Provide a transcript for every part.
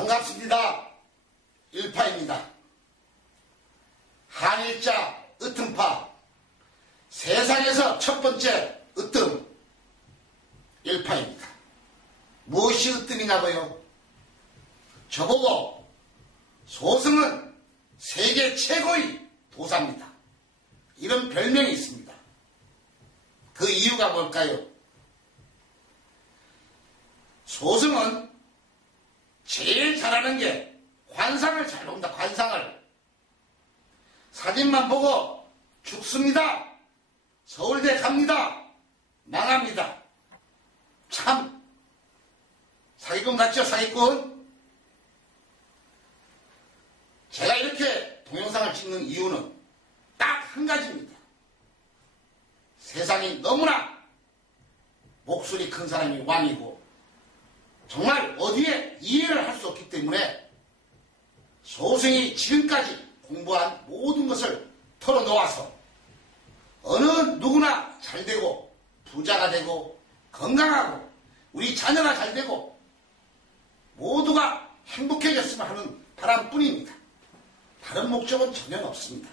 반갑습니다. 일파입니다. 한일자 으뜸파, 세상에서 첫 번째 으뜸 일파입니다. 무엇이 으뜸이냐고요? 저보고 소승은 세계 최고의 도사입니다. 이런 별명이 있습니다. 그 이유가 뭘까요? 소승은 제일 잘하는 게 관상을 잘 본다. 관상을. 사진만 보고 죽습니다. 서울대 갑니다. 망합니다. 참 사기꾼 같죠? 사기꾼. 제가 이렇게 동영상을 찍는 이유는 딱 한 가지입니다. 세상이 너무나 목소리 큰 사람이 왕이고 정말 어디에 이해를 할 수 없기 때문에 소승이 지금까지 공부한 모든 것을 털어놓아서 어느 누구나 잘 되고 부자가 되고 건강하고 우리 자녀가 잘 되고 모두가 행복해졌으면 하는 바람뿐입니다. 다른 목적은 전혀 없습니다.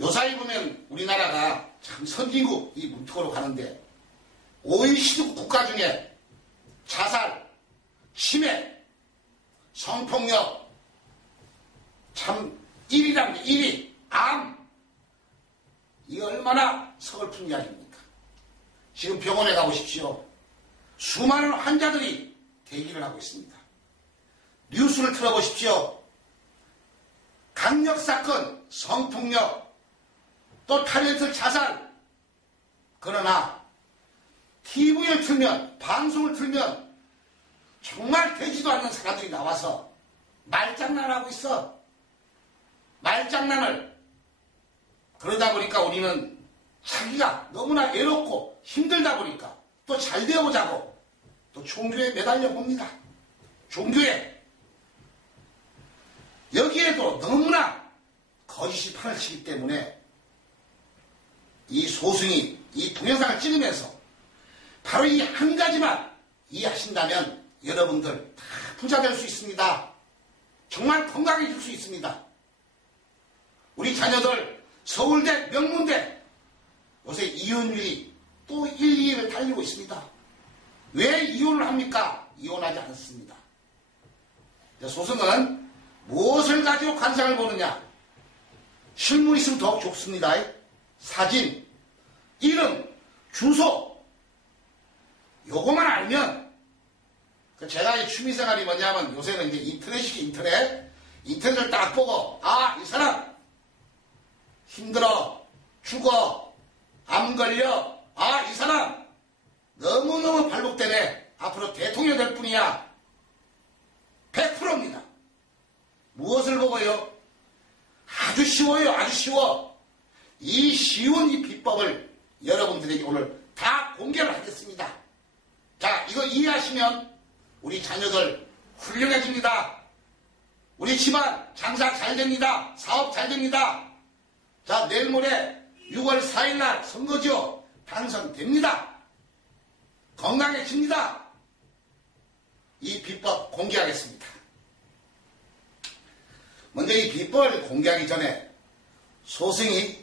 요사이 보면 우리나라가 참 선진국 이 문턱으로 가는데 OECD 국가 중에 자살, 치매, 성폭력 참 1위랍니다. 1위. 암. 이게 얼마나 서글픈 이야기입니까? 지금 병원에 가보십시오. 수많은 환자들이 대기를 하고 있습니다. 뉴스를 틀어보십시오. 강력사건, 성폭력, 또 타렌트 자살. 그러나 TV를 틀면, 방송을 틀면 정말 되지도 않는 사람들이 나와서 말장난하고 있어. 말장난을. 그러다 보니까 우리는 자기가 너무나 외롭고 힘들다 보니까 또 잘 되어보자고 또 종교에 매달려 봅니다. 종교에. 여기에도 너무나 거짓이 판을 치기 때문에 이 소승이 이 동영상을 찍으면서 바로 이 한 가지만 이해하신다면 여러분들 다 부자 될 수 있습니다. 정말 건강해질 수 있습니다. 우리 자녀들 서울대, 명문대 요새 이혼율이 또 1, 2위를 달리고 있습니다. 왜 이혼을 합니까? 이혼하지 않습니다. 소승은 무엇을 가지고 관상을 보느냐? 실물 있으면 더욱 좋습니다. 사진, 이름, 주소 요거만 알면 제가 이 취미생활이 뭐냐면 요새는 이제 인터넷을 딱 보고 이 사람 힘들어, 죽어, 암 걸려, 이 사람 너무너무 발목되네, 앞으로 대통령 될 뿐이야. 100%입니다. 무엇을 보고요? 아주 쉬워요. 아주 쉬워. 이 쉬운 이 비법을 여러분들에게 오늘 다 공개를 하겠습니다. 자, 이거 이해하시면 우리 자녀들 훌륭해집니다. 우리 집안 장사 잘 됩니다. 사업 잘 됩니다. 자, 내일 모레 6월 4일 날 선거죠. 당선됩니다. 건강해집니다. 이 비법 공개하겠습니다. 먼저 이 비법을 공개하기 전에 소승이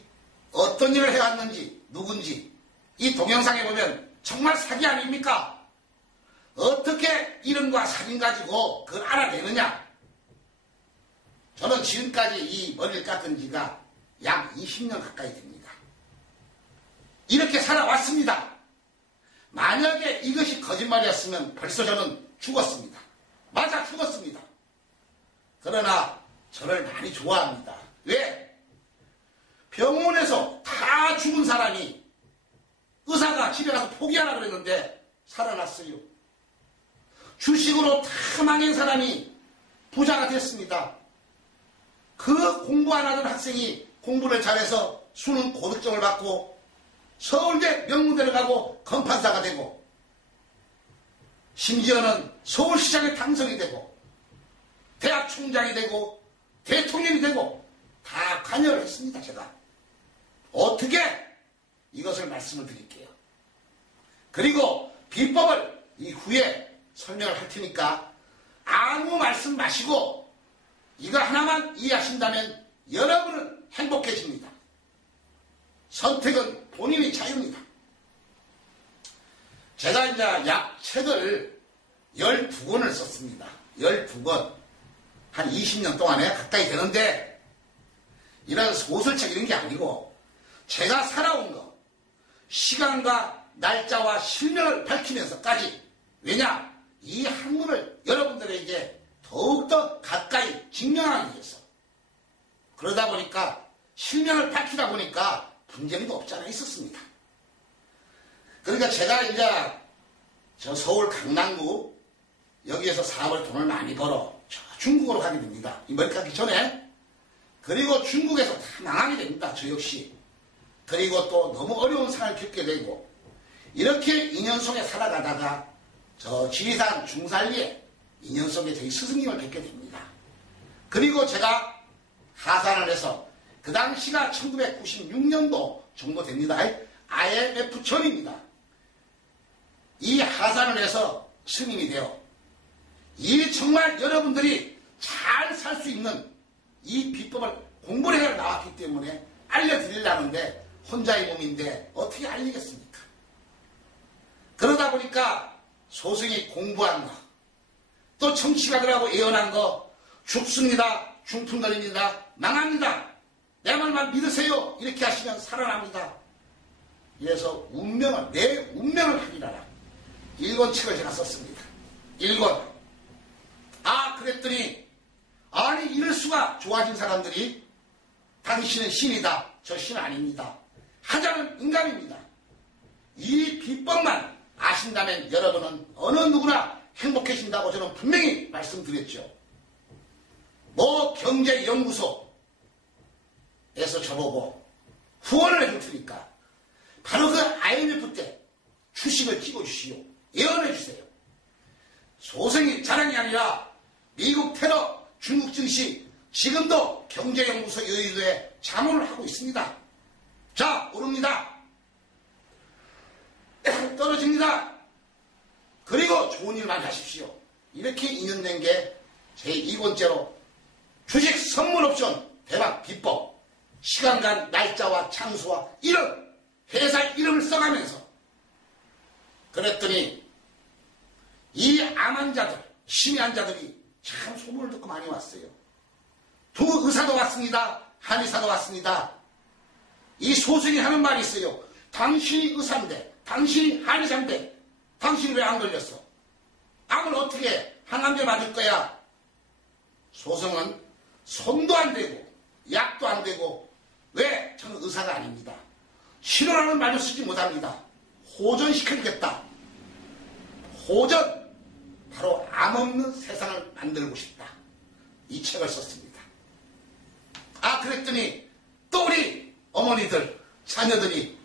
어떤 일을 해왔는지, 누군지 이 동영상에 보면 정말 사기 아닙니까? 어떻게 이름과 사진 가지고 그걸 알아내느냐? 저는 지금까지 이 머리를 깎은 지가 약 20년 가까이 됩니다. 이렇게 살아왔습니다. 만약에 이것이 거짓말이었으면 벌써 저는 죽었습니다. 맞아, 죽었습니다. 그러나 저를 많이 좋아합니다. 왜? 병원에서 다 죽은 사람이 의사가 집에 가서 포기하라 그랬는데 살아났어요. 주식으로 다 망한 사람이 부자가 됐습니다. 그 공부 안 하던 학생이 공부를 잘해서 수능 고득점을 받고 서울대 명문대를 가고 검판사가 되고 심지어는 서울시장에 당선이 되고 대학 총장이 되고 대통령이 되고 다 관여를 했습니다. 제가 어떻게 이것을 말씀을 드릴게요. 그리고 비법을 이후에 설명을 할 테니까 아무 말씀 마시고 이거 하나만 이해하신다면 여러분은 행복해집니다. 선택은 본인의 자유입니다. 제가 이제 책을 12권을 썼습니다. 12권. 한 20년 동안에 가까이 되는데, 이런 소설책 이런 게 아니고, 제가 살아온 거, 시간과 날짜와 실명을 밝히면서까지, 왜냐? 이 학문을 여러분들에게 더욱더 가까이 증명하기 위해서. 그러다 보니까, 실명을 밝히다 보니까, 분쟁도 없지 않아 있었습니다. 그러니까 제가 이제 저 서울 강남구 여기에서 사업을 돈을 많이 벌어 저 중국으로 가게 됩니다. 이 머리 감기 전에. 그리고 중국에서 다 망하게 됩니다. 저 역시. 그리고 또 너무 어려운 상황을 겪게 되고 이렇게 인연 속에 살아가다가 저 지리산 중산리에 인연 속에 저희 스승님을 뵙게 됩니다. 그리고 제가 하산을 해서 그 당시가 1996년도 정도 됩니다. IMF 전입니다. 이 하산을 해서 스님이 되어 이 정말 여러분들이 잘 살 수 있는 이 비법을 공부를 해서 나왔기 때문에 알려드리려는데 혼자의 몸인데 어떻게 알리겠습니까? 그러다 보니까 소승이 공부한 거, 또 청취가들하고 예언한 거 죽습니다, 중풍걸립니다, 망합니다, 내 말만 믿으세요 이렇게 하시면 살아납니다. 이래서 내 운명을 확인하라. 1권 책을 제가 썼습니다. 1권. 그랬더니 아니 이럴 수가. 좋아진 사람들이 당신은 신이다. 저 신 아닙니다. 하자는 인간입니다. 이 비법만 아신다면 여러분은 어느 누구나 행복해진다고 저는 분명히 말씀드렸죠. 경제연구소에서 저보고 후원을 해줄 테니까 바로 그 IMF 때 주식을 찍어주시오. 예언해주세요. 소승이 자랑이 아니라 미국 테러, 중국 증시 지금도 경제연구소 여의도에 자문을 하고 있습니다. 자, 오릅니다. 떨어집니다. 그리고 좋은 일만 하십시오. 이렇게 인연된 게 제 2권째로 주식 선물 옵션 대박 비법, 시간간 날짜와 장소와 이름, 회사 이름을 써가면서 그랬더니 이 암 환자들, 심해 환자들이 참 소문을 듣고 많이 왔어요. 두 의사도 왔습니다. 한의사도 왔습니다. 이 소승이 하는 말이 있어요. 당신이 의사인데, 당신이 한의사인데, 당신이 왜 안 걸렸어? 암을 어떻게 해? 항암제 맞을 거야. 소승은 손도 안 되고, 약도 안 되고, 왜? 저는 의사가 아닙니다. 치료라는 말을 쓰지 못합니다. 호전시켜주겠다. 호전. 바로 암 없는 세상을 만들고 싶다. 이 책을 썼습니다. 그랬더니 또 우리 어머니들, 자녀들이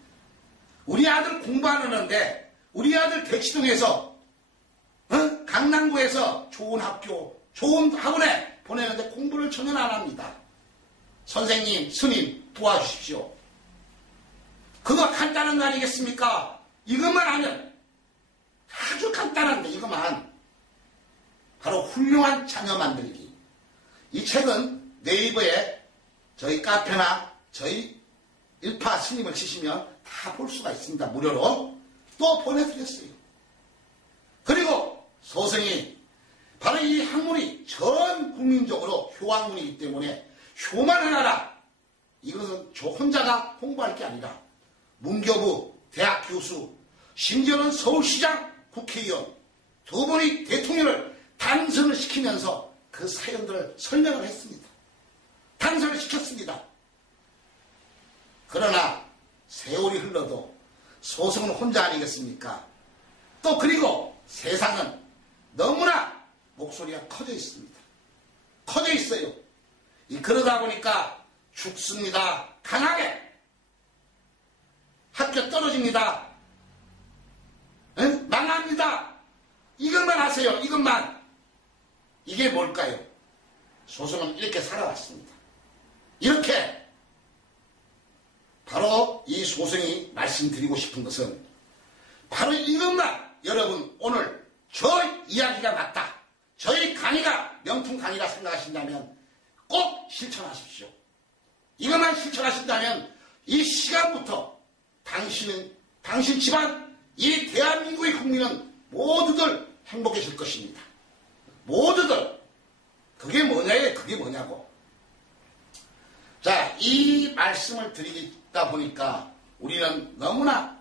우리 아들 공부하는데 우리 아들 대치동에서 강남구에서 좋은 학교, 좋은 학원에 보내는데 공부를 전혀 안 합니다. 선생님, 스님 도와주십시오. 그거 간단한 거 아니겠습니까? 이것만 하면 아주 간단한데 이것만 바로 훌륭한 자녀 만들기. 이 책은 네이버에 저희 카페나 저희 일파 스님을 치시면 다 볼 수가 있습니다. 무료로. 또 보내드렸어요. 그리고 소승이 바로 이 학문이 전 국민적으로 효학문이기 때문에 효만 해놔라. 이것은 저 혼자가 공부할 게 아니라 문교부, 대학 교수, 심지어는 서울시장, 국회의원 두 분이 대통령을 당선을 시키면서 그 사연들을 설명을 했습니다. 당선을 시켰습니다. 그러나 세월이 흘러도 소승은 혼자 아니겠습니까? 또 그리고 세상은 너무나 목소리가 커져 있습니다. 커져 있어요. 그러다 보니까 죽습니다. 강하게. 학교 떨어집니다. 망합니다. 이것만 하세요. 이것만. 이게 뭘까요? 소승은 이렇게 살아왔습니다. 이렇게 바로 이 소승이 말씀드리고 싶은 것은 바로 이것만 여러분 오늘 저 이야기가 맞다. 저희 강의가 명품 강의라 생각하신다면 꼭 실천하십시오. 이것만 실천하신다면 이 시간부터 당신 집안, 이 대한민국의 국민은 모두들 행복해질 것입니다. 모두들. 그게 뭐냐고. 자, 이 말씀을 드리다 보니까 우리는 너무나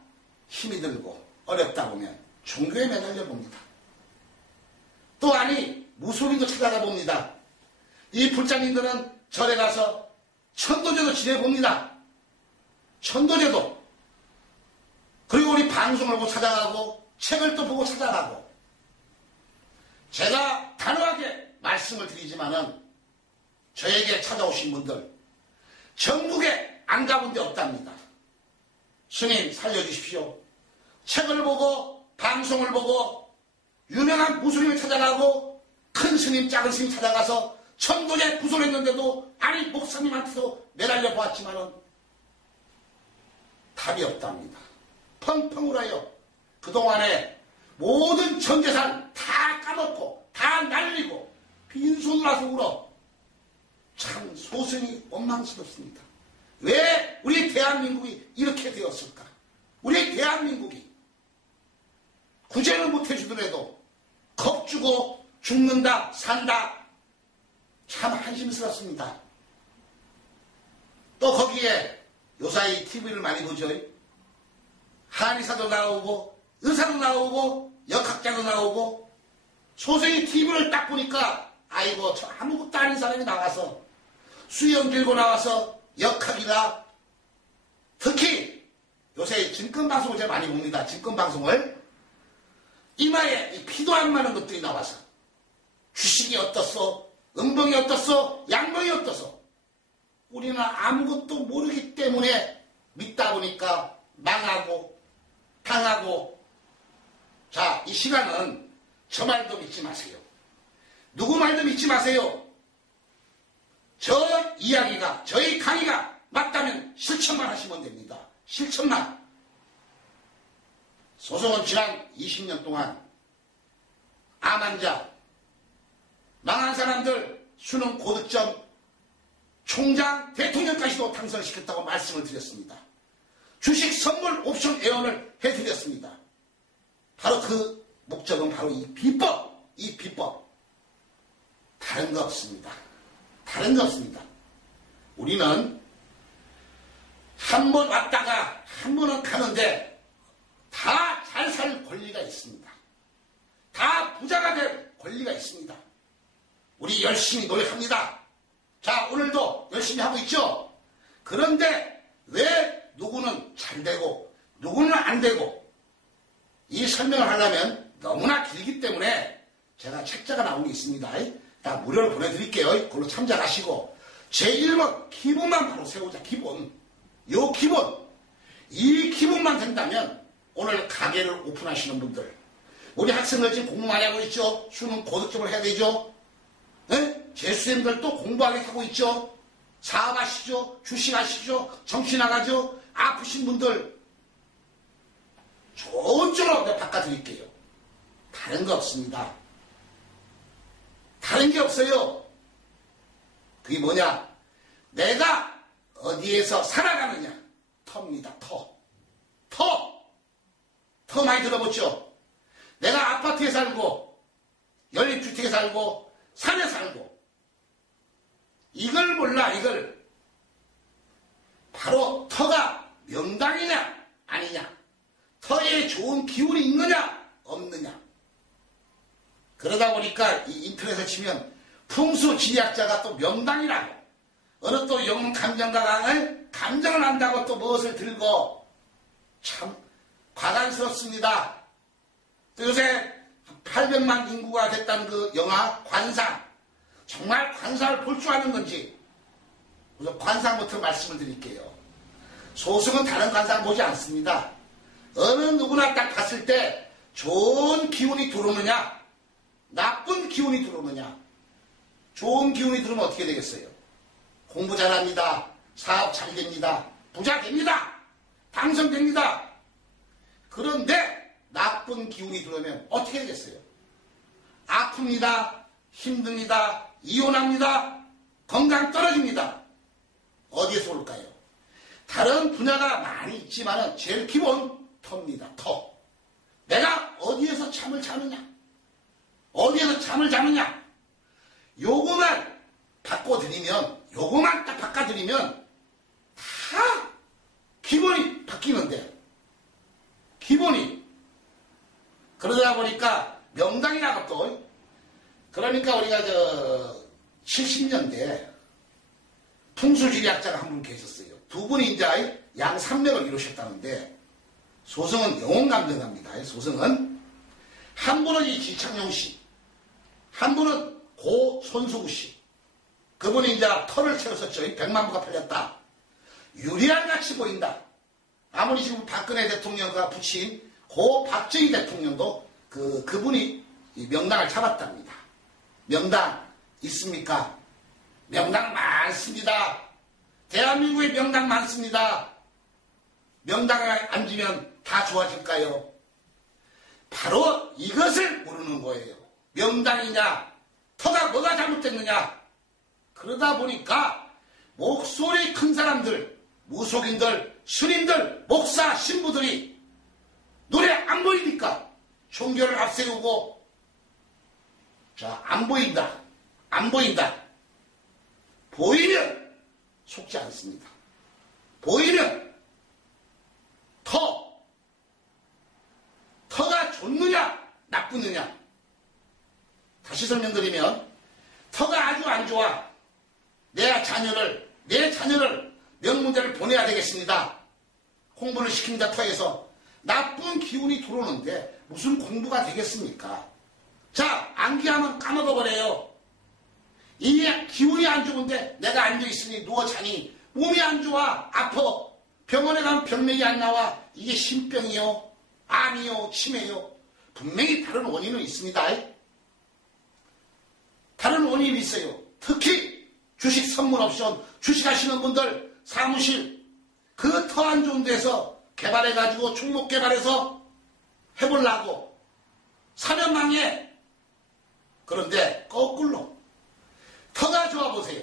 힘이 들고 어렵다 보면 종교에 매달려 봅니다. 또 아니 무속인도 찾아가 봅니다. 이 불장님들은 절에 가서 천도제도 지내봅니다. 천도제도. 그리고 우리 방송을 보고 찾아가고 책을 또 보고 찾아가고. 제가 단호하게 말씀을 드리지만은 저에게 찾아오신 분들 전국에 안 가본 데 없답니다. 스님 살려주십시오. 책을 보고 방송을 보고 유명한 무술인을 찾아가고 큰 스님 작은 스님 찾아가서 천도제 구솔했는데도 아니 목사님한테도 매달려 보았지만은 답이 없답니다. 펑펑 울어요. 그동안에 모든 전재산 다 까먹고 다 날리고 빈손으로 와서 울어. 참 소승이 원망스럽습니다. 왜 우리 대한민국이 이렇게 되었을까? 우리 대한민국이 구제를 못해주더라도 겁주고 죽는다 산다 참 한심스럽습니다. 또 거기에 요사이 TV를 많이 보죠. 한의사도 나오고 의사도 나오고 역학자도 나오고 소생이 TV를 딱 보니까 아이고 저 아무것도 아닌 사람이 나와서 수염 들고 나와서 역학이나 특히 요새 증권방송을 제가 많이 봅니다. 증권방송을 이마에 피도 안 마는 것들이 나와서 주식이 어떻소 음봉이 어떻소 양봉이 어떻소 우리는 아무것도 모르기 때문에 믿다 보니까 망하고 당하고. 자, 이 시간은 저 말도 믿지 마세요. 누구 말도 믿지 마세요. 저 이야기가 저희 강의가 맞다면 실천만 하시면 됩니다. 실천만. 소송은 지난 20년 동안 암 환자 망한 사람들 수능 고득점 총장 대통령까지도 당선시켰다고 말씀을 드렸습니다. 주식 선물 옵션 애원을 해드렸습니다. 바로 그 목적은 바로 이 비법. 다른 거 없습니다. 다른 거 없습니다. 우리는 한 번 왔다가 한 번은 가는데 다 잘 살 권리가 있습니다. 다 부자가 될 권리가 있습니다. 우리 열심히 노력합니다. 자, 오늘도 열심히 하고 있죠? 그런데 왜 누구는 잘 되고 누구는 안 되고 이 설명을 하려면 너무나 길기 때문에 제가 책자가 나온 게 있습니다. 다 무료로 보내드릴게요. 그걸로 참작하시고 제1번 기본만 바로 세우자. 기본. 요 기본. 이 기본만 된다면 오늘 가게를 오픈하시는 분들 우리 학생들 지금 공부 많이 하고 있죠. 수능 고득점을 해야 되죠. 재수생들도 공부하게 하고 있죠. 사업하시죠. 주식하시죠. 정신 나가죠. 아프신 분들 좋은 쪽으로 바꿔드릴게요. 다른 거 없습니다. 다른 게 없어요. 그게 뭐냐? 내가 어디에서 살아가느냐? 터입니다. 터 많이 들어보죠? 내가 아파트에 살고 연립주택에 살고 산에 살고 이걸 몰라. 이걸 바로 터가 명당이냐 아니냐, 터에 좋은 기운이 있느냐 없느냐. 그러다 보니까 이 인터넷에 치면 풍수지리학자가 또 명당이라고 어느 또 영웅 감정가가 감정을 한다고 또 무엇을 들고 참 과간스럽습니다. 또 요새 800만 인구가 됐다는 그 영화 관상, 정말 관상을 볼 줄 아는 건지. 그래서 관상부터 말씀을 드릴게요. 소승은 다른 관상 보지 않습니다. 어느 누구나 딱 봤을 때 좋은 기운이 들어오느냐 나쁜 기운이 들어오느냐. 좋은 기운이 들어오면 어떻게 되겠어요? 공부 잘합니다. 사업 잘 됩니다. 부자 됩니다. 당선됩니다. 그런데 나쁜 기운이 들어오면 어떻게 되겠어요? 아픕니다. 힘듭니다. 이혼합니다. 건강 떨어집니다. 어디에서 올까요? 다른 분야가 많이 있지만 제일 기본 터입니다. 터. 내가 어디에서 잠을 자느냐? 어디에서 잠을 자느냐? 요거만 바꿔드리면, 요거만 딱 바꿔드리면 다 기본이 바뀌는데, 기본이. 그러다 보니까 명당이라고 또, 그러니까 우리가 70년대 풍수지리학자가 한 분 계셨어요. 두 분이 이제 양산맥을 이루셨다는데, 소승은 영혼감정합니다. 소승은. 한 분은 이 지창용 씨, 한 분은 고 손수구 씨. 그분이 이제 털을 채웠었죠. 100만 부가 팔렸다. 유리알같이 보인다. 아무리 지금 박근혜 대통령과 붙인 고 박정희 대통령도 그분이 이 명당을 잡았답니다. 명당 있습니까? 명당 많습니다. 대한민국에 명당 많습니다. 명당에 앉으면 다 좋아질까요? 바로 이것을 모르는 거예요. 명당이냐, 터가 뭐가 잘못됐느냐. 그러다 보니까 목소리 큰 사람들, 무속인들, 스님들, 목사, 신부들이 노래 안 보이니까 종교를 앞세우고, 자, 안 보인다. 안 보인다. 보이면 속지 않습니다. 보이면 터가 좋느냐 나쁘느냐. 다시 설명드리면, 터가 아주 안 좋아. 내 자녀를 명문대를 보내야 되겠습니다. 공부를 시킵니다. 터에서 나쁜 기운이 들어오는데 무슨 공부가 되겠습니까? 자, 암기하면 까먹어버려요. 이게 기운이 안 좋은데 내가 앉아있으니 누워 자니 몸이 안 좋아. 아파. 병원에 가면 병맥이 안 나와. 이게 신병이요, 암이요, 치매요. 분명히 다른 원인은 있습니다. 다른 원인이 있어요. 특히 주식 선물 옵션, 주식하시는 분들 사무실 그 터 안 좋은 데서 개발해가지고 종목 개발해서 해보려고 사면 망해. 그런데 거꾸로 터가 좋아 보세요.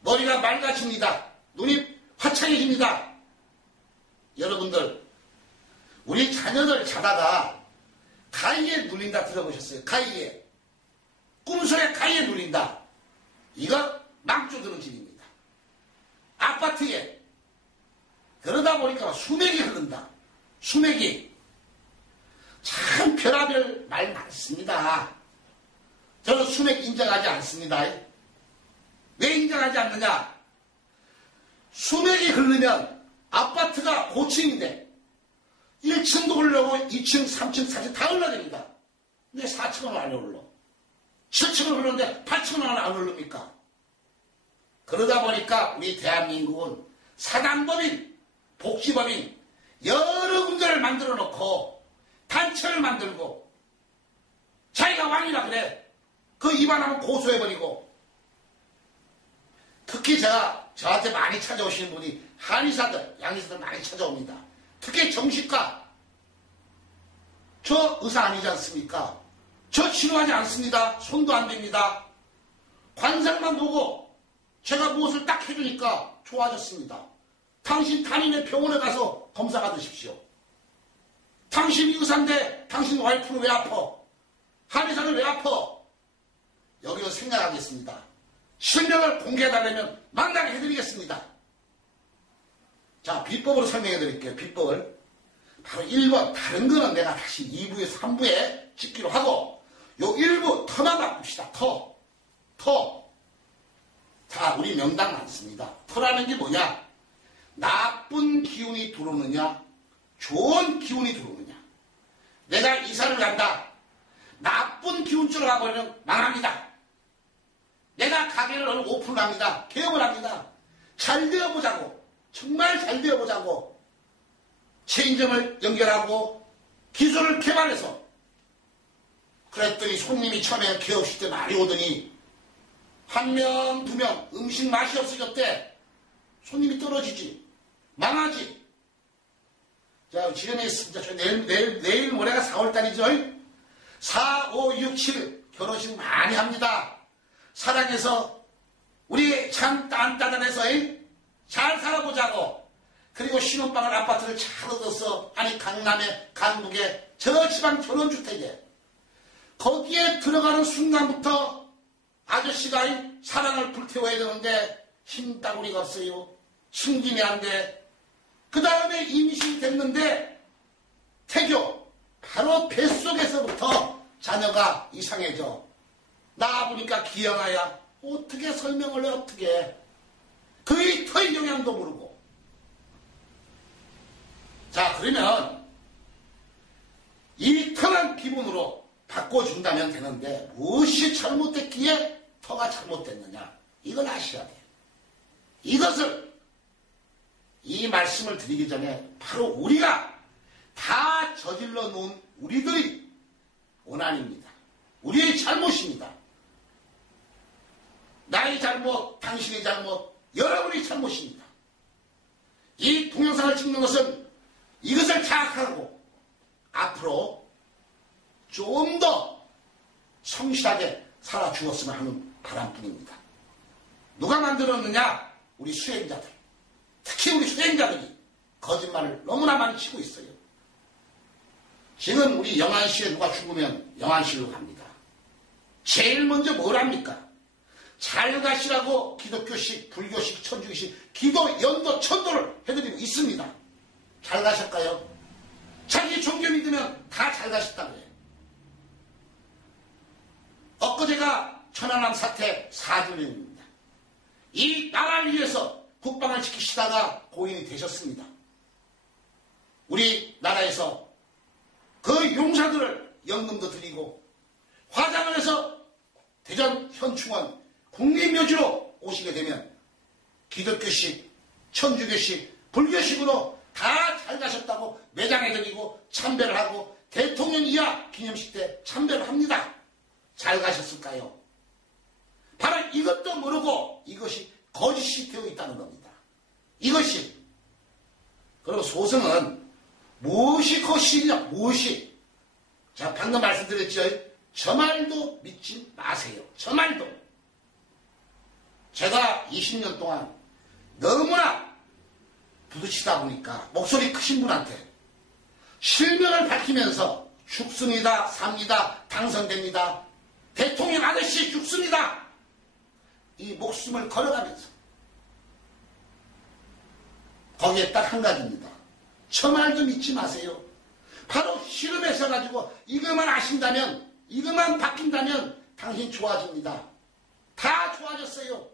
머리가 맑아집니다. 눈이 화창해집니다. 여러분들, 우리 자녀들 자다가 가위에 눌린다 들어보셨어요? 가위에. 꿈속에 가위에 눌린다. 이거 망조드는 집입니다. 아파트에. 그러다 보니까 수맥이 흐른다. 수맥이. 참 별하별 말 많습니다. 저는 수맥 인정하지 않습니다. 왜 인정하지 않느냐? 수맥이 흐르면 아파트가 고층인데 1층도 흐르고 2층, 3층, 4층 다 흘러냅니다. 왜 4층은 안 흘러? 7층은 흐르는데 8층은 안 흐릅니까? 그러다 보니까 우리 대한민국은 사단법인, 복지법인 여러 군데를 만들어 놓고 단체를 만들고 자기가 왕이라 그래. 그 위반하면 고소해버리고. 특히 저한테 많이 찾아오시는 분이 한의사들, 양의사들 많이 찾아옵니다. 특히 정신과. 저 의사 아니지 않습니까? 저 치료하지 않습니다. 손도 안 됩니다. 관상만 보고 제가 무엇을 딱 해주니까 좋아졌습니다. 당신 단인의 병원에 가서 검사 받으십시오. 당신 의사인데 당신 와이프는 왜 아파? 한의사는 왜 아파? 여기서 생각하겠습니다. 실명을 공개해달라면 망당해드리겠습니다. 자, 비법으로 설명해드릴게요. 비법을. 바로 1번. 다른 거는 내가 다시 2부에 3부에 찍기로 하고, 요 1부 터만 바꿉시다. 터. 자, 우리 명당 많습니다. 터라는 게 뭐냐? 나쁜 기운이 들어오느냐, 좋은 기운이 들어오느냐. 내가 이사를 간다. 나쁜 기운줄로 가버리면 망합니다. 내가 가게를 오늘 오픈을 합니다. 개업을 합니다. 잘 되어보자고. 정말 잘 되어보자고. 체인점을 연결하고 기술을 개발해서. 그랬더니 손님이 처음에 개업식 때 많이 오더니 1명, 2명 음식 맛이 없어졌대. 손님이 떨어지지. 망하지. 자, 지연에 있습니다. 내일 모레가 4월달이죠. 4, 5, 6, 7 결혼식 많이 합니다. 사랑해서 우리 참 딴딴해서 잘 살아보자고. 그리고 신혼방을 아파트를 잘 얻어서 아니 강남에 강북에 저 지방 결혼주택에 거기에 들어가는 순간부터 아저씨가 사랑을 불태워야 되는데 힘 따구리가 없어요. 숨김이 안 돼. 그 다음에 임신이 됐는데 태교 바로 뱃속에서부터 자녀가 이상해져. 나와보니까 기형아야. 어떻게 설명을 해 어떻게. 그의 털 영향도 모르고. 자 그러면 이 털한 기분으로 바꿔준다면 되는데 무엇이 잘못됐기에 터가 잘못됐느냐 이걸 아셔야 돼요. 이것을 이 말씀을 드리기 전에 바로 우리가 다 저질러 놓은 우리들이 원한입니다. 우리의 잘못입니다. 나의 잘못, 당신의 잘못, 여러분의 잘못입니다. 이 동영상을 찍는 것은 이것을 자각하고 앞으로 좀 더 성실하게 살아 주었으면 하는 바람뿐입니다. 누가 만들었느냐? 우리 수행자들. 특히 우리 수행자들이 거짓말을 너무나 많이 치고 있어요. 지금 우리 영안시에 누가 죽으면 영안실로 갑니다. 제일 먼저 뭘 합니까? 잘 가시라고 기독교식, 불교식, 천주교식, 기도, 연도, 천도를 해드리고 있습니다. 잘 가셨까요? 자기 종교 믿으면 다 잘 가셨다고 해요. 엊그제가 천안함 사태 4주년입니다. 이 나라를 위해서 국방을 지키시다가 고인이 되셨습니다. 우리 나라에서 그 용사들을 연금도 드리고 화장을 해서 대전 현충원 국립묘지로 오시게 되면 기독교식, 천주교식, 불교식으로 다 잘 가셨다고 매장해드리고 참배를 하고 대통령 이하 기념식 때 참배를 합니다. 잘 가셨을까요? 바로 이것도 모르고 이것이 거짓이 되어 있다는 겁니다. 이것이. 그리고 소승은 무엇이 거짓이냐? 무엇이? 자, 방금 말씀드렸죠? 저 말도 믿지 마세요. 저 말도. 제가 20년 동안 너무나 부딪히다 보니까 목소리 크신 분한테 실명을 밝히면서 죽습니다, 삽니다, 당선됩니다, 대통령 아저씨 죽습니다. 이 목숨을 걸어가면서 거기에 딱 한 가지입니다. 저 말도 믿지 마세요. 바로 실험에서 가지고 이것만 아신다면, 이것만 바뀐다면 당신 좋아집니다. 다 좋아졌어요.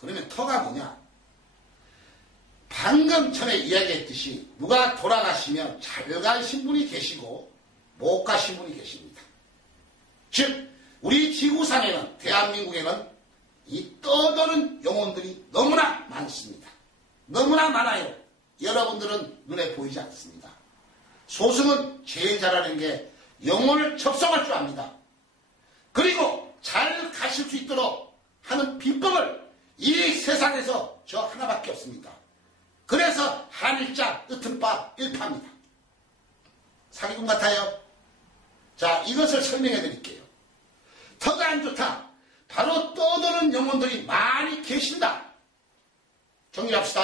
그러면 터가 뭐냐? 방금 전에 이야기했듯이 누가 돌아가시면 잘 가신 분이 계시고 못 가신 분이 계십니다. 즉 우리 지구상에는, 대한민국에는 이 떠도는 영혼들이 너무나 많습니다. 너무나 많아요. 여러분들은 눈에 보이지 않습니다. 소승은 제일 잘하는 게 영혼을 접속할 줄 압니다. 그리고 잘 가실 수 있도록 하는 비법을 이 세상에서 저 하나밖에 없습니다. 그래서 한일자, 으뜸바, 일파입니다. 사기꾼 같아요? 자, 이것을 설명해 드릴게요. 터가 안 좋다. 바로 떠도는 영혼들이 많이 계신다. 정리합시다.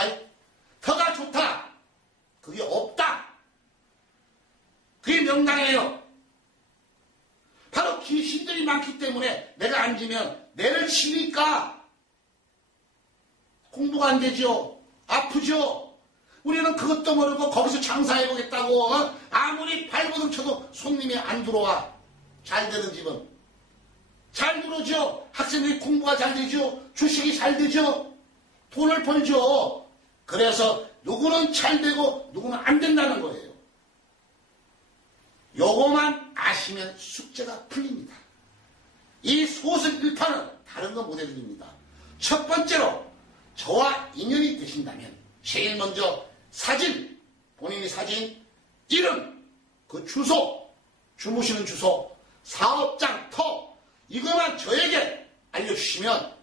터가 좋다. 그게 없다. 그게 명당이에요. 바로 귀신들이 많기 때문에 내가 앉으면 내를 치니까 공부가 안 되죠. 아프죠. 우리는 그것도 모르고 거기서 장사해보겠다고 아무리 발버둥 쳐도 손님이 안 들어와. 잘 되는 집은. 잘 들어오죠. 학생들이 공부가 잘 되죠. 주식이 잘 되죠. 돈을 벌죠. 그래서 누구는 잘 되고 누구는 안 된다는 거예요. 요거만 아시면 숙제가 풀립니다. 이 소승 일파는 다른 거 못 해드립니다. 첫 번째로 저와 인연이 되신다면 제일 먼저 사진, 본인의 사진, 이름, 그 주소, 주무시는 주소, 사업장, 터, 이거만 저에게 알려주시면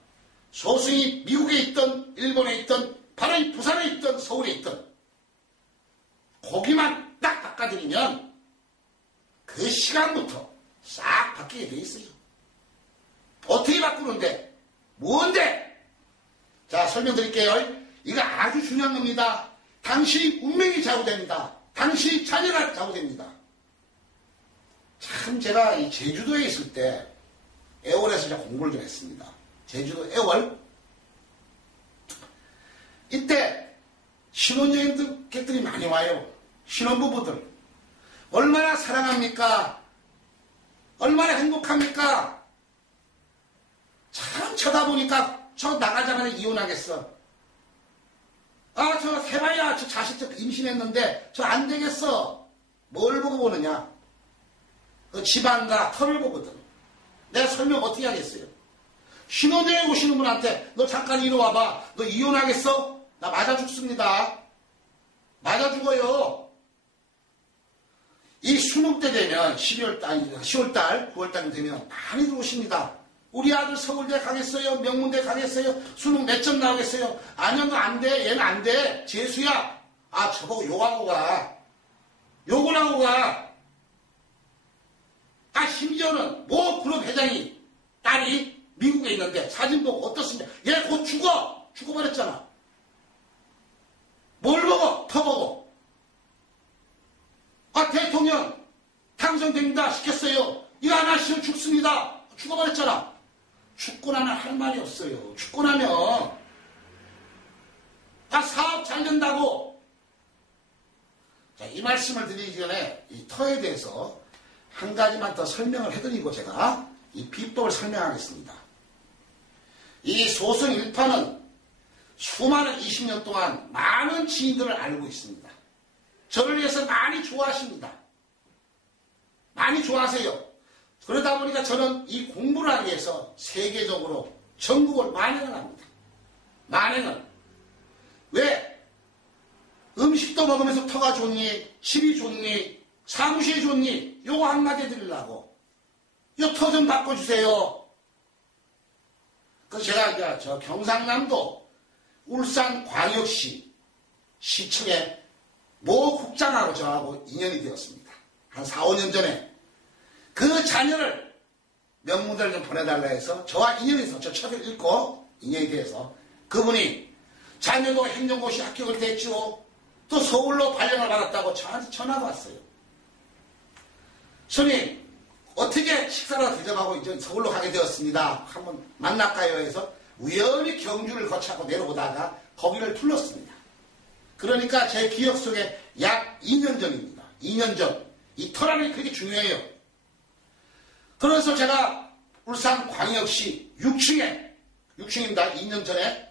소승이 미국에 있던, 일본에 있던, 바로 이 부산에 있던, 서울에 있던 거기만 딱 바꿔드리면 그 시간부터 싹 바뀌게 돼 있어요. 어떻게 바꾸는데? 뭔데? 자, 설명드릴게요. 이거 아주 중요한 겁니다. 당시 운명이 좌우됩니다. 당시 자녀가 좌우됩니다. 참 제가 이 제주도에 있을 때 애월에서 제가 공부를 좀 했습니다. 제주도 애월. 이때 신혼여행객들이 많이 와요. 신혼부부들. 얼마나 사랑합니까? 얼마나 행복합니까? 참 쳐다보니까 저 나가자마자 이혼하겠어. 아, 저 세바야, 저 자식 저 임신했는데 저 안 되겠어. 뭘 보고 보느냐? 그 집안과 터를 보거든. 내가 설명 어떻게 하겠어요? 신혼여행 오시는 분한테 너 잠깐 이리 와봐. 너 이혼하겠어? 나 맞아 죽습니다. 맞아 죽어요. 이 수능 때 되면 10월달, 9월달 되면 많이 들어오십니다. 우리 아들 서울대 가겠어요? 명문대 가겠어요? 수능 몇 점 나오겠어요? 아니야, 너 안 돼. 얘는 안 돼. 재수야. 아, 저보고 욕하고 가. 욕을 하고 가. 아, 심지어는 모 그룹 회장이 딸이 미국에 있는데 사진 보고 어떻습니까? 얘 곧 죽어. 죽어버렸잖아. 뭘 보고? 터 보고. 아, 대통령 당선됩니다. 시켰어요. 이거 안 하시면 죽습니다. 죽어버렸잖아. 죽고 나면 할 말이 없어요. 죽고 나면 다 사업 잘 된다고. 자, 이 말씀을 드리기 전에 이 터에 대해서 한 가지만 더 설명을 해드리고 제가 이 비법을 설명하겠습니다. 이 소승 1파는 수많은 20년 동안 많은 지인들을 알고 있습니다. 저를 위해서 많이 좋아하십니다. 많이 좋아하세요. 그러다 보니까 저는 이 공부를 하기 위해서 세계적으로 전국을 만행을 합니다. 만행을. 왜? 음식도 먹으면서 터가 좋니? 집이 좋니? 사무실이 좋니? 요거 한마디 해드리려고. 요 터 좀 바꿔주세요. 그래서 제가 이제 저 경상남도 울산광역시 시청에 모 국장하고 저하고 인연이 되었습니다. 한 4, 5년 전에 그 자녀를 명문대를 좀 보내달라 해서 저와 인연이 있어. 저 책을 읽고 인연이 돼서 그분이 자녀도 행정고시 합격을 됐죠. 또 서울로 발령을 받았다고 저한테 전화가 왔어요. 스님, 어떻게 식사를 대접하고 이제 서울로 가게 되었습니다. 한번 만날까요 해서 우연히 경주를 거쳐고 내려오다가 거기를 둘렀습니다. 그러니까 제 기억 속에 약 2년 전입니다. 2년 전. 이 터라는 그렇게 중요해요. 그래서 제가 울산광역시 6층입니다. 2년 전에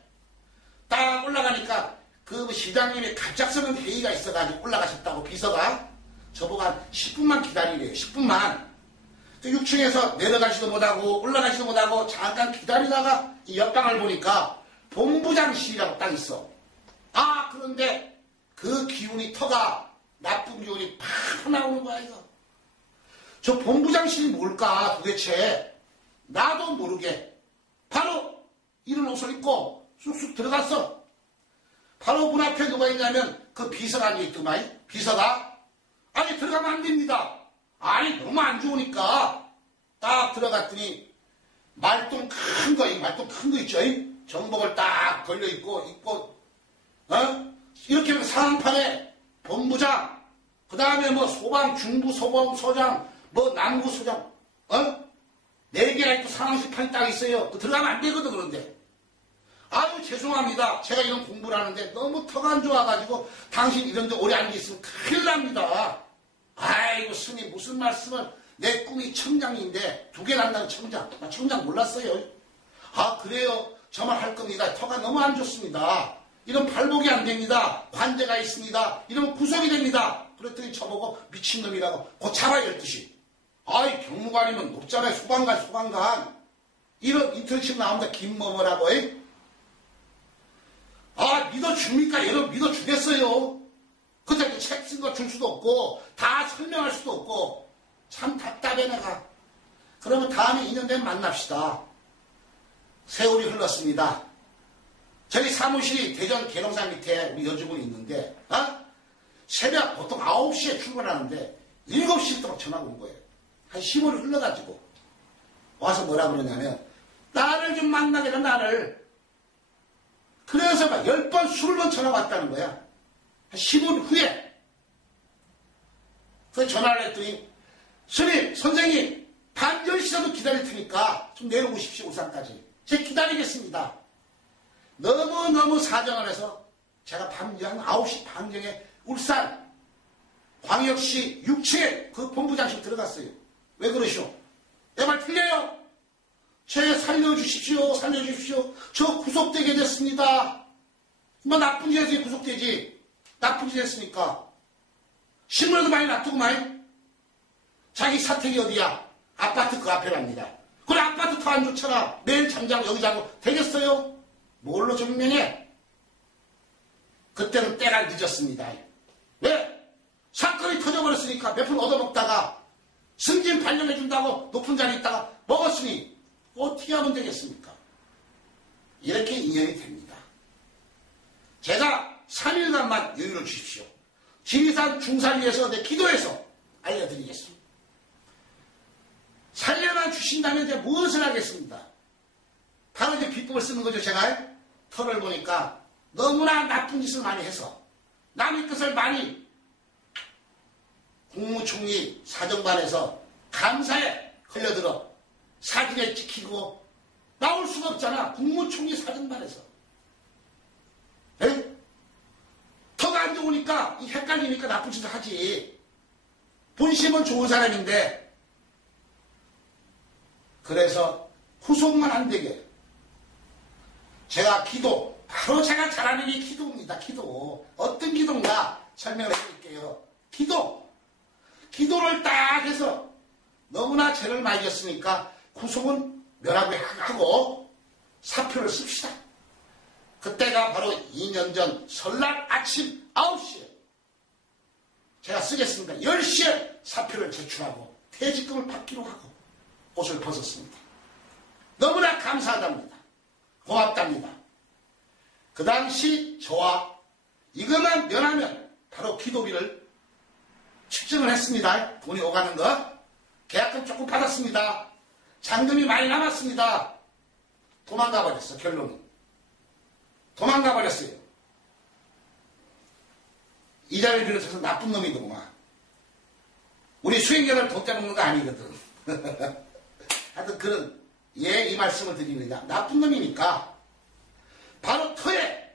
딱 올라가니까 그 시장님이 갑작스러운 회의가 있어가지고 올라가셨다고 비서가 저보고 한 10분만 기다리래요. 10분만. 6층에서 내려가지도 못하고 올라가지도 못하고 잠깐 기다리다가 이 옆방을 보니까 본부장실이라고 딱 있어. 아, 그런데 그 기운이 터가 나쁜 기운이 팍 나오는 거야 이거. 저 본부장실이 뭘까 도대체. 나도 모르게 바로 이런 옷을 입고 쑥쑥 들어갔어. 바로 문 앞에 누가 있냐면 그 비서가 앉아있더만. 비서가 아니 들어가면 안 됩니다. 아니 너무 안 좋으니까. 딱 들어갔더니 말똥 큰 거 있죠. 정복을 딱 걸려있고 이렇게 상황판에 본부장, 그 다음에 뭐 소방, 중부 소방, 뭐 남부 소장, 4개나 있고 상황실판이 딱 있어요. 들어가면 안 되거든, 그런데. 아유, 죄송합니다. 제가 이런 공부를 하는데 너무 터가 안 좋아가지고 당신 이런 데 오래 앉아있으면 큰일 납니다. 아이고, 스님, 무슨 말씀을. 내 꿈이 청장인데 2개 난다는 청장. 나 청장 몰랐어요. 아, 그래요? 저만 할 겁니다. 터가 너무 안 좋습니다. 이런 발목이 안 됩니다. 관제가 있습니다. 이러면 구속이 됩니다. 그랬더니 저보고 미친놈이라고 곧 잡아야 12시. 아이, 경무관이면 높잖아요. 소방관. 이런 인터넷식 나옵니다. 김뭐뭐라고. 아, 믿어줍니까? 여러분 믿어주겠어요. 그때 책 쓴 거 줄 수도 없고 다 설명할 수도 없고 참 답답해 내가. 그러면 다음에 2년 되면 만납시다. 세월이 흘렀습니다. 저희 사무실이 대전 계룡산 밑에 우리 여직원이 있는데 새벽 보통 9시에 출근하는데 7시 동안 전화가 온 거예요. 한 10월이 흘러가지고 와서 뭐라 그러냐면 나를 좀 만나게 해라 나를. 그래서 막 10번 20번 전화 왔다는 거야. 한 15일 후에. 그래서 전화를 했더니 스님 선생님 밤 10시라도 기다릴 테니까 좀 내려오십시오 울산까지. 제가 기다리겠습니다. 너무너무 사정을 해서 제가 밤 한 9시 반경에 울산 광역시 6층에 그 본부장실 들어갔어요. 왜 그러시오? 내 말 틀려요? 제 살려주십시오. 살려주십시오. 저 구속되게 됐습니다. 뭐 나쁜 짓 해서 구속되지. 나쁜 짓 했으니까. 신문에도 많이 놔두고 많이. 자기 사택이 어디야? 아파트 그 앞에랍니다. 그래 아파트 더 안 좋잖아. 매일 잠자고 여기 자고 되겠어요? 뭘로 증명해? 그때는 때가 늦었습니다. 왜? 사건이 터져버렸으니까 몇 푼 얻어먹다가 승진 발령해준다고 높은 자리에 있다가 먹었으니 어떻게 하면 되겠습니까? 이렇게 인연이 됩니다. 제가 3일간만 여유를 주십시오. 지리산 중산리에서 내 기도해서 알려드리겠습니다. 살려만 주신다면 이제 무엇을 하겠습니다. 바로 이제 비법을 쓰는 거죠. 제가 털을 보니까 너무나 나쁜 짓을 많이 해서 남의 것을 많이 국무총리 사정반에서 감사에 걸려들어 사진에 찍히고 나올 수가 없잖아. 국무총리 사정반에서. 에? 터가 안 좋으니까 헷갈리니까 나쁜 짓을 하지. 본심은 좋은 사람인데 그래서 후속만 안 되게 제가 기도 바로 제가 잘하는 게 기도입니다. 기도. 어떤 기도인가 설명을 해드릴게요. 기도를 딱 해서 너무나 죄를 많이 졌으니까 구속은 면하고 하고 사표를 씁시다. 그때가 바로 2년 전 설날 아침 9시에 제가 쓰겠습니다. 10시에 사표를 제출하고 퇴직금을 받기로 하고 옷을 벗었습니다. 너무나 감사하답니다. 고맙답니다. 그 당시 저와 이것만 면하면 바로 기도비를 측정을 했습니다. 돈이 오가는 거. 계약금 조금 받았습니다. 잔금이 많이 남았습니다. 도망가 버렸어. 결론은. 도망가 버렸어요. 이자를 비롯해서 나쁜 놈이더구만. 우리 수행자를 돈 떼먹는 거 아니거든. 하여튼 그런 이 말씀을 드립니다. 나쁜 놈이니까 바로 터에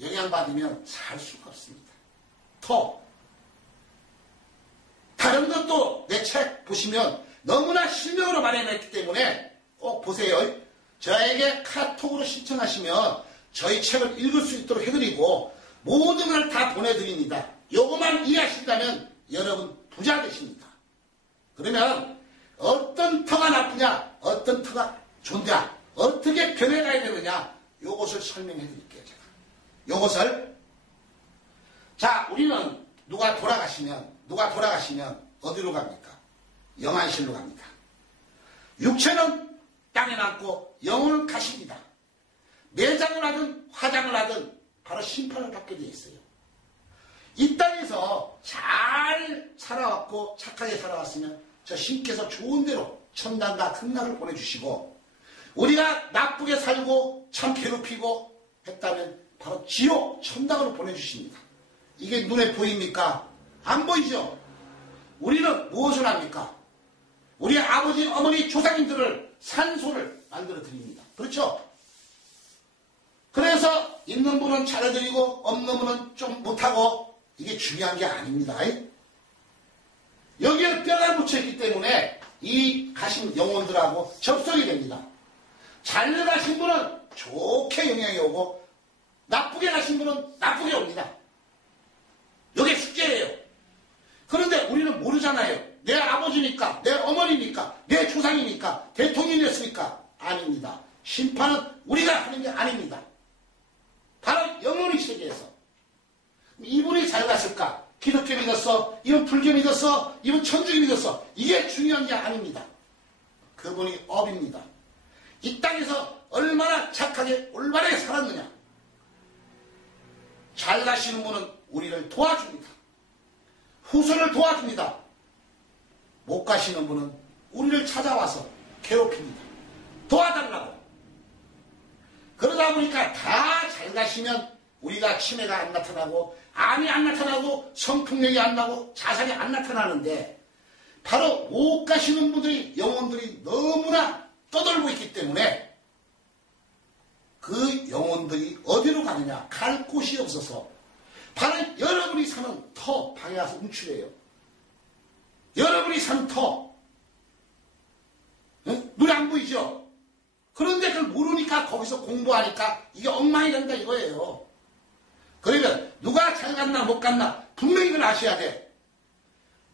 영향받으면 살 수가 없습니다. 터. 다른 것도 내 책 보시면 너무나 실명으로 마련했기 때문에 꼭 보세요. 저에게 카톡으로 신청하시면 저희 책을 읽을 수 있도록 해드리고 모든 걸 다 보내드립니다. 요것만 이해하신다면 여러분 부자 되십니다. 그러면 어떤 터가 나쁘냐, 어떤 터가 좋냐, 어떻게 변해가야 되느냐 요것을 설명해 드릴게요. 제가 요것을. 자, 우리는 누가 돌아가시면 어디로 갑니까? 영안실로 갑니다. 육체는 땅에 남고 영혼은 가십니다. 매장을 하든 화장을 하든 바로 심판을 받게 되어 있어요. 이 땅에서 잘 살아왔고 착하게 살아왔으면 저 신께서 좋은 대로 천당과 극락을 보내주시고 우리가 나쁘게 살고 참 괴롭히고 했다면 바로 지옥 천당으로 보내주십니다. 이게 눈에 보입니까? 안 보이죠? 우리는 무엇을 합니까? 우리 아버지, 어머니, 조상님들을 산소를 만들어 드립니다. 그렇죠? 그래서 있는 분은 잘해드리고 없는 분은 좀 못하고 이게 중요한 게 아닙니다. 여기에 뼈가 묻혀있기 때문에 이 가신 영혼들하고 접속이 됩니다. 잘 가신 분은 좋게 영향이 오고 나쁘게 가신 분은 나쁘게 옵니다. 이게 숙제예요. 그런데 우리는 모르잖아요. 내 아버지니까, 내 어머니니까, 내 조상이니까, 대통령이었으니까 아닙니다. 심판은 우리가 하는 게 아닙니다. 바로 영혼의 세계에서. 이분이 잘 갔을까? 기독교 믿었어? 이분 불교 믿었어? 이분 천주교 믿었어? 이게 중요한 게 아닙니다. 그분이 업입니다. 이 땅에서 얼마나 착하게 올바르게 살았느냐. 잘 가시는 분은 우리를 도와줍니다. 후손을 도와줍니다. 못 가시는 분은 우리를 찾아와서 괴롭힙니다. 도와달라고. 그러다 보니까 다 잘 가시면 우리가 치매가 안 나타나고 암이 안 나타나고 성폭력이 안 나고 자살이 안 나타나는데 바로 못 가시는 분들이 영혼들이 너무나 떠돌고 있기 때문에 그 영혼들이 어디로 가느냐 갈 곳이 없어서 바로 여러분이 사는 터 방에 가서 움츠려요. 여러분이 사는 터 눈에 안 보이죠? 그런데 그걸 모르니까 거기서 공부하니까 이게 엉망이 된다 이거예요. 그러면 누가 잘 갔나 못 갔나 분명히 그걸 아셔야 돼.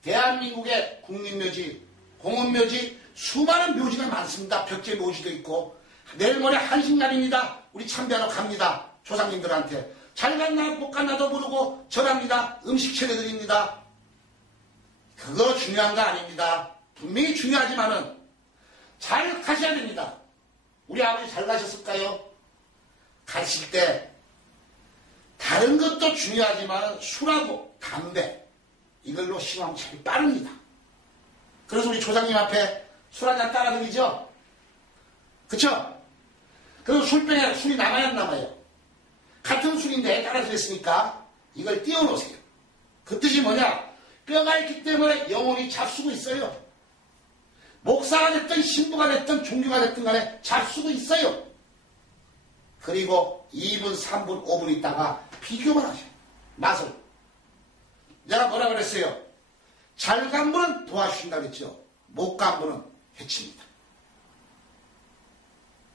대한민국의 국립묘지, 공원묘지 수많은 묘지가 많습니다. 벽제 묘지도 있고 내일 모레 한신날입니다. 우리 참배하러 갑니다. 조상님들한테. 잘 갔나 못 갔나도 모르고 절합니다. 음식 차려드립니다. 그거 중요한 거 아닙니다. 분명히 중요하지만은 잘 가셔야 됩니다. 우리 아버지 잘 가셨을까요? 가실 때 다른 것도 중요하지만 술하고 담배 이걸로 시황차이 빠릅니다. 그래서 우리 조상님 앞에 술 한잔 따라드리죠? 그쵸? 그리고 술병에 술이 남아야 안 남아요? 같은 술인데 따라드렸으니까 이걸 띄워놓으세요. 그 뜻이 뭐냐? 뼈가 있기 때문에 영혼이 잡수고 있어요. 목사가 됐든 신부가 됐든 종교가 됐든 간에 잡수고 있어요. 그리고 2분, 3분, 5분 있다가 비교만 하셔요. 맛을. 내가 뭐라 그랬어요? 잘 간 분은 도와주신다 그랬죠. 못 간 분은 해칩니다.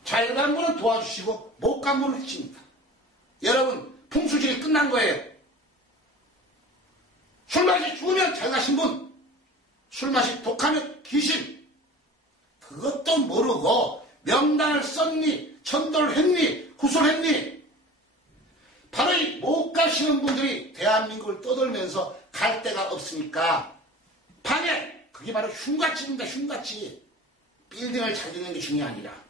잘 간 분은 도와주시고 못 간 분은 해칩니다. 여러분 풍수질이 끝난 거예요. 술 마시 죽으면 잘 가신 분, 술 마시 독하면 귀신. 그것도 모르고 명단을 썼니, 천도를 했니, 구술했니? 바로 이 못 가시는 분들이 대한민국을 떠돌면서 갈 데가 없으니까 방해, 그게 바로 흉가치입니다. 흉가치. 빌딩을 잘 짓는 게 중요한 게 아니라.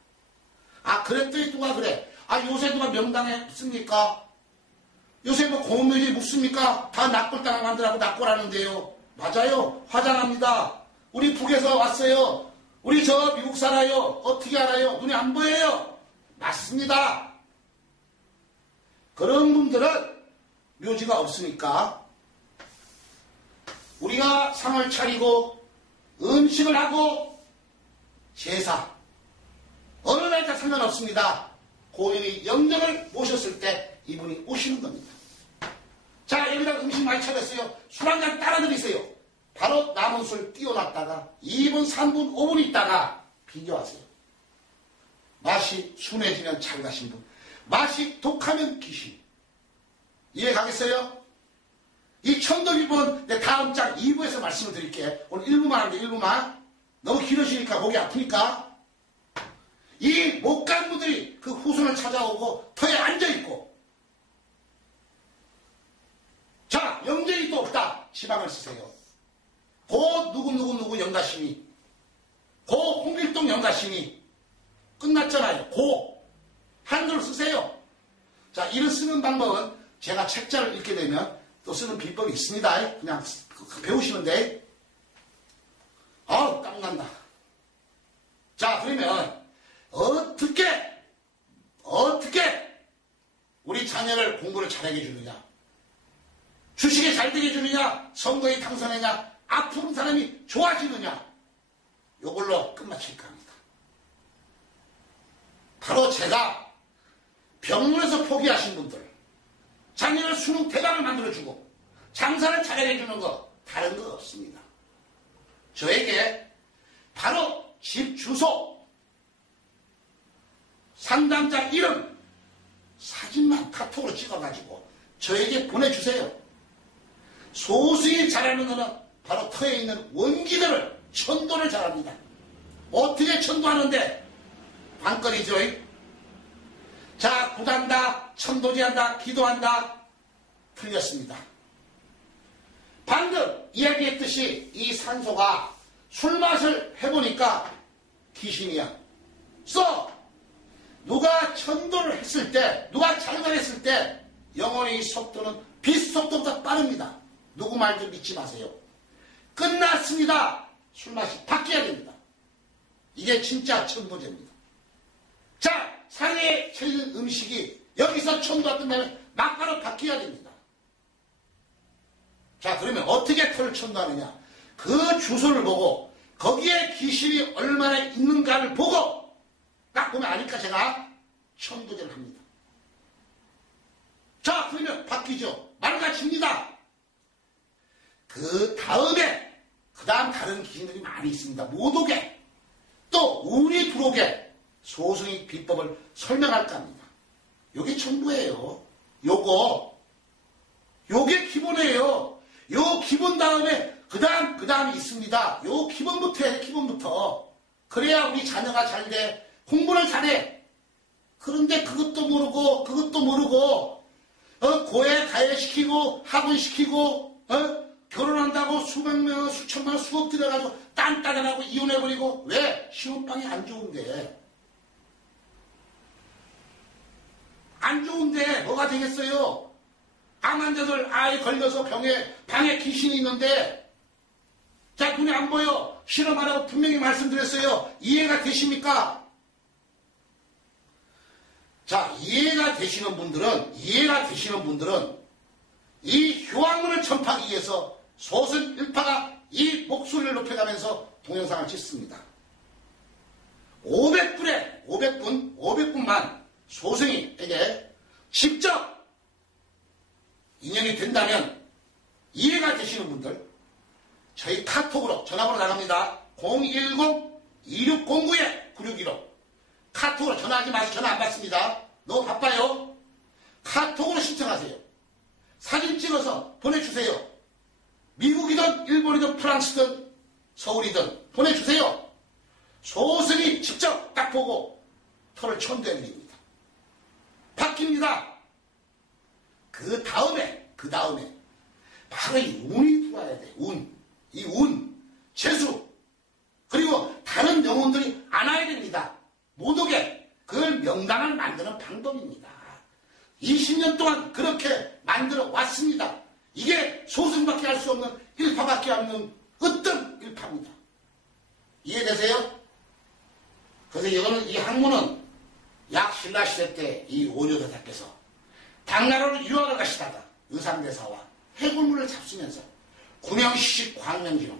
아 그랬더니 누가 그래. 아 요새 누가 명단에 씁니까? 요새 뭐 공원묘지에 묻습니까? 다 납골당을 만들라고 납골하는데요. 맞아요. 화장합니다. 우리 북에서 왔어요. 우리 저 미국 살아요. 어떻게 알아요? 눈에 안 보여요. 맞습니다. 그런 분들은 묘지가 없으니까 우리가 상을 차리고 음식을 하고 제사 어느 날짜 상관없습니다. 고인이 영정을 모셨을 때 이분이 오시는 겁니다. 자 여기다 음식 많이 차렸어요. 술 한 잔 따라 드리세요. 바로 남은 술 띄워놨다가 2분, 3분, 5분 있다가 비교하세요. 맛이 순해지면 잘 가신 분, 맛이 독하면 귀신. 이해 가겠어요? 이 천도일본 내 다음 장 2부에서 말씀을 드릴게. 오늘 1부만 하는데 1부만. 너무 길어지니까 목이 아프니까. 이 못 간 분들이 그 후손을 찾아오고 터에 앉아있고 자 영전이 또 없다. 지방을 쓰세요. 고 누구 영가심이 고 홍길동 영가심이 끝났잖아요. 고 한글을 쓰세요. 자 이를 쓰는 방법은 제가 책자를 읽게 되면 또 쓰는 비법이 있습니다. 그냥 배우시면 돼. 아우 땀난다. 자 그러면 어떻게 우리 자녀를 공부를 잘하게 해주느냐, 주식에 잘 되게 해주느냐, 선거에 당선하냐, 아픈 사람이 좋아지느냐, 요걸로 끝마칠까 합니다. 바로 제가 병원에서 포기하신 분들, 자녀를 수능 대박을 만들어주고 장사를 잘하게 해주는 거 다른 거 없습니다. 저에게 바로 집 주소, 상담자 이름, 사진만 카톡으로 찍어가지고 저에게 보내주세요. 소수히 잘하는 거는 바로 터에 있는 원기들을 천도를 잘합니다. 어떻게 천도하는데? 관건이죠. 자, 굿한다, 천도지한다, 기도한다. 틀렸습니다. 방금 이야기했듯이 이 산소가 술맛을 해보니까 귀신이야. 누가 천도를 했을 때, 누가 잘못했을 때 영혼의 속도는 빛 속도보다 빠릅니다. 누구 말도 믿지 마세요. 끝났습니다. 술맛이 바뀌어야 됩니다. 이게 진짜 천도제입니다. 자, 상해에 차리는 음식이 여기서 천도가 끝나면 막바로 바뀌어야 됩니다. 자, 그러면 어떻게 털을 천도하느냐? 그 주소를 보고 거기에 귀신이 얼마나 있는가를 보고 딱 보면 아니까 제가 천도제를 합니다. 자, 그러면 바뀌죠. 맑아집니다. 그 다음에 그 다음 다른 귀신들이 많이 있습니다. 못 오게 또 운이 들어오게 소승의 비법을 설명할까 합니다. 요게 천도예요. 요게 기본이에요. 요 기본 다음에 그 다음이 있습니다. 요 기본부터 해, 기본부터. 그래야 우리 자녀가 잘 돼. 공부를 잘해. 그런데 그것도 모르고 고에 가해시키고 학원시키고 결혼한다고 수백 명 수천만 원 수억 들여가지고 딴따단하고 이혼해버리고 왜? 시험방이 안 좋은데. 안 좋은데 뭐가 되겠어요? 암 환자들 아이 걸려서 방에 귀신이 있는데 자, 눈에 안 보여. 실험하라고 분명히 말씀드렸어요. 이해가 되십니까? 자, 이해가 되시는 분들은 이 효황문을 전파하기 위해서 소승 일파가 이 목소리를 높여가면서 동영상을 찍습니다. 500분만 소승이에게 직접 인연이 된다면 이해가 되시는 분들 저희 카톡으로 전화번호 나갑니다. 010-2609-9615 카톡으로 전화하지 마세요. 전화 안 받습니다. 너무 바빠요. 카톡으로 신청하세요. 사진 찍어서 보내주세요. 미국이든 일본이든 프랑스든 서울이든 보내주세요. 소승이 직접 딱 보고 털을 천도해드립니다. 바뀝니다. 그 다음에 바로 이 운이 들어와야 돼. 이 운, 재수 그리고 다른 영혼들이 안 와야 됩니다. 못 오게 그걸 명당을 만드는 방법입니다. 20년 동안 그렇게 만들어 왔습니다. 이게 소승밖에 할 수 없는 일파밖에 없는 으뜸 일파입니다. 이해되세요? 그래서 이거는 이 학문은 약 신라시대 때 이 오녀대사께서 당나라로 유학을 가시다가 의상대사와 해골물을 잡수면서 구명시식 광명지론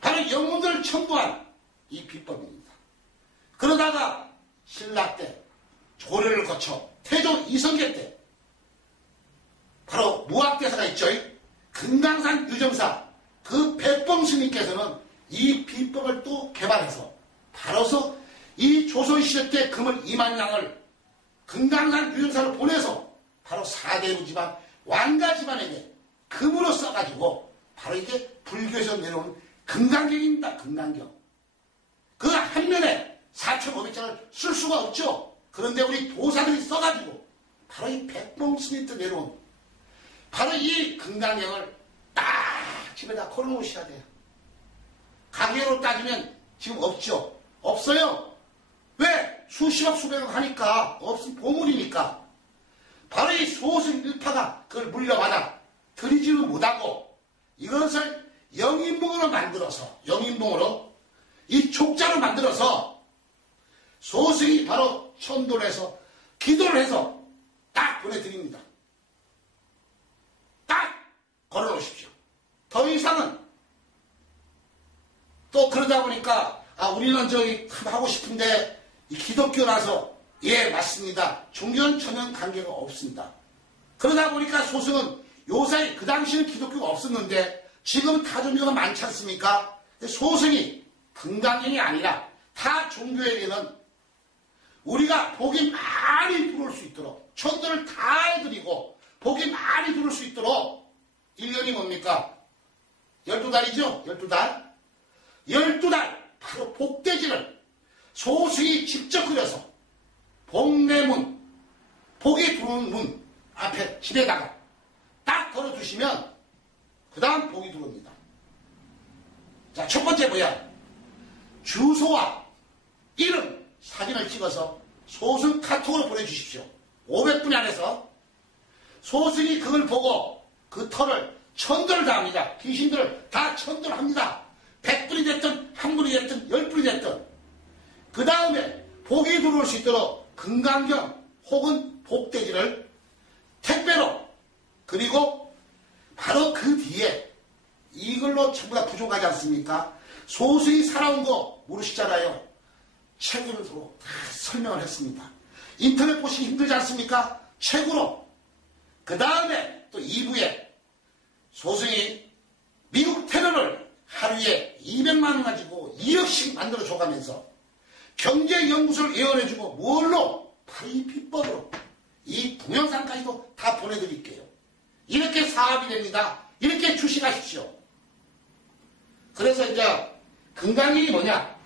바로 영혼들을 첨부한 이 비법입니다. 그러다가 신라 때 고려를 거쳐 태조 이성계 때 바로 무학대사가 있죠. 금강산 유정사 그 백범스님께서는 이 비법을 또 개발해서 바로서 이 조선시대 때 금을 2만 량을 금강산 유정사를 보내서 바로 사대부 집안 왕가 집안에게 금으로 써가지고 바로 이게 불교에서 내려온 금강경입니다. 금강경. 그 한면에 4,500장을 쓸 수가 없죠. 그런데 우리 도사들이 써가지고 바로 이 백범스님 때 내려온 바로 이 금강경을 딱 집에다 걸어놓으셔야 돼요. 가격으로 따지면 지금 없죠. 없어요. 왜? 수십억 수백억 하니까 없으면 보물이니까. 바로 이 소승 일파가 그걸 물려받아 들이지를 못하고 이것을 영인봉으로 만들어서 이 족자로 만들어서 소승이 바로 천도를 해서 기도를 해서 딱 보내드립니다. 딱 걸어놓으십시오. 더 이상은 또 그러다 보니까 우리는 저기 하고 싶은데 이 기독교라서 예 맞습니다. 종교는 전혀 관계가 없습니다. 그러다 보니까 소승은 요사이 그 당시에는 기독교가 없었는데 지금은 타 종교가 많지 않습니까? 소승이 금강경이 아니라 타 종교에게는 우리가 복이 많이 들어올 수 있도록 천도를 다 해드리고 복이 많이 들어올 수 있도록 1년이 뭡니까? 12달이죠? 12달? 12달 바로 복대지를 소승이 직접 그려서 복내문 복이 들어오는 문 앞에 집에다가 딱 걸어두시면 그 다음 복이 들어옵니다. 자, 첫 번째 뭐야? 주소와 이름 사진을 찍어서 소승 카톡으로 보내주십시오. 500분 안에서 소승이 그걸 보고 그 털을 천도를 다 합니다. 귀신들을 다 천도를 합니다. 100불이 됐든 1불이 됐든 10불이 됐든 그 다음에 복이 들어올 수 있도록 금강경 혹은 복돼지를 택배로 그리고 바로 그 뒤에 이걸로 전부 다 부족하지 않습니까? 소수이 살아온 거 모르시잖아요. 책으로 다 설명을 했습니다. 인터넷 보시기 힘들지 않습니까? 책으로. 그 다음에 또 2부에 소승이 미국 테러를 하루에 200만원 가지고 2억씩 만들어 줘가면서 경제연구소를 예언해주고 뭘로? 바로 이 비법으로 이 동영상까지도 다 보내드릴게요. 이렇게 사업이 됩니다. 이렇게 주식하십시오. 그래서 이제 건강이 뭐냐?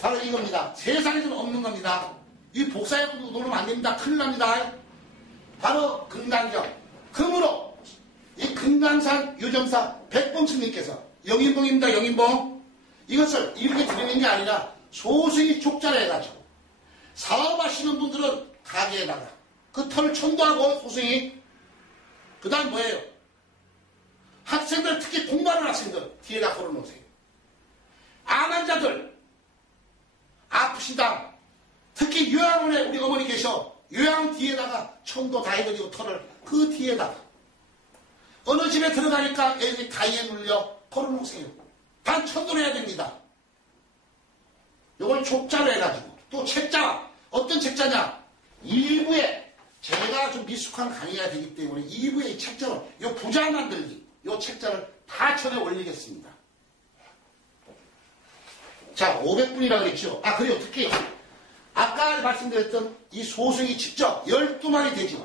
바로 이겁니다. 세상에서는 없는 겁니다. 이 복사해도 놓으면 안 됩니다. 큰일 납니다. 바로 금강경. 금으로 이 금강산 유정사 백봉스님께서 영인봉입니다. 영인봉. 이것을 이렇게 드리는 게 아니라 소수의 족자를 해가지고 사업하시는 분들은 가게에다가 그 털 천도하고 소수이 그 다음 뭐예요? 학생들 특히 공부하는 학생들 뒤에다 걸어놓으세요. 암 환자들 아프시다. 특히 요양원에 우리 어머니 계셔. 요양원 뒤에다가 천도 다 해드리고 털을 그 뒤에다가 어느 집에 들어가니까 애들이 가위에 눌려 걸어놓으세요. 단 천도를 해야 됩니다. 이걸 족자로 해가지고 또 책자 어떤 책자냐 2부에 제가 좀 미숙한 강의가 되기 때문에 2부에 이 책자로 이 부자 만들기 이 책자를 다 전에 올리겠습니다. 자 500분이라고 했죠. 아 그리고 특히 아까 말씀드렸던 이 소승이 직접 12마리 돼지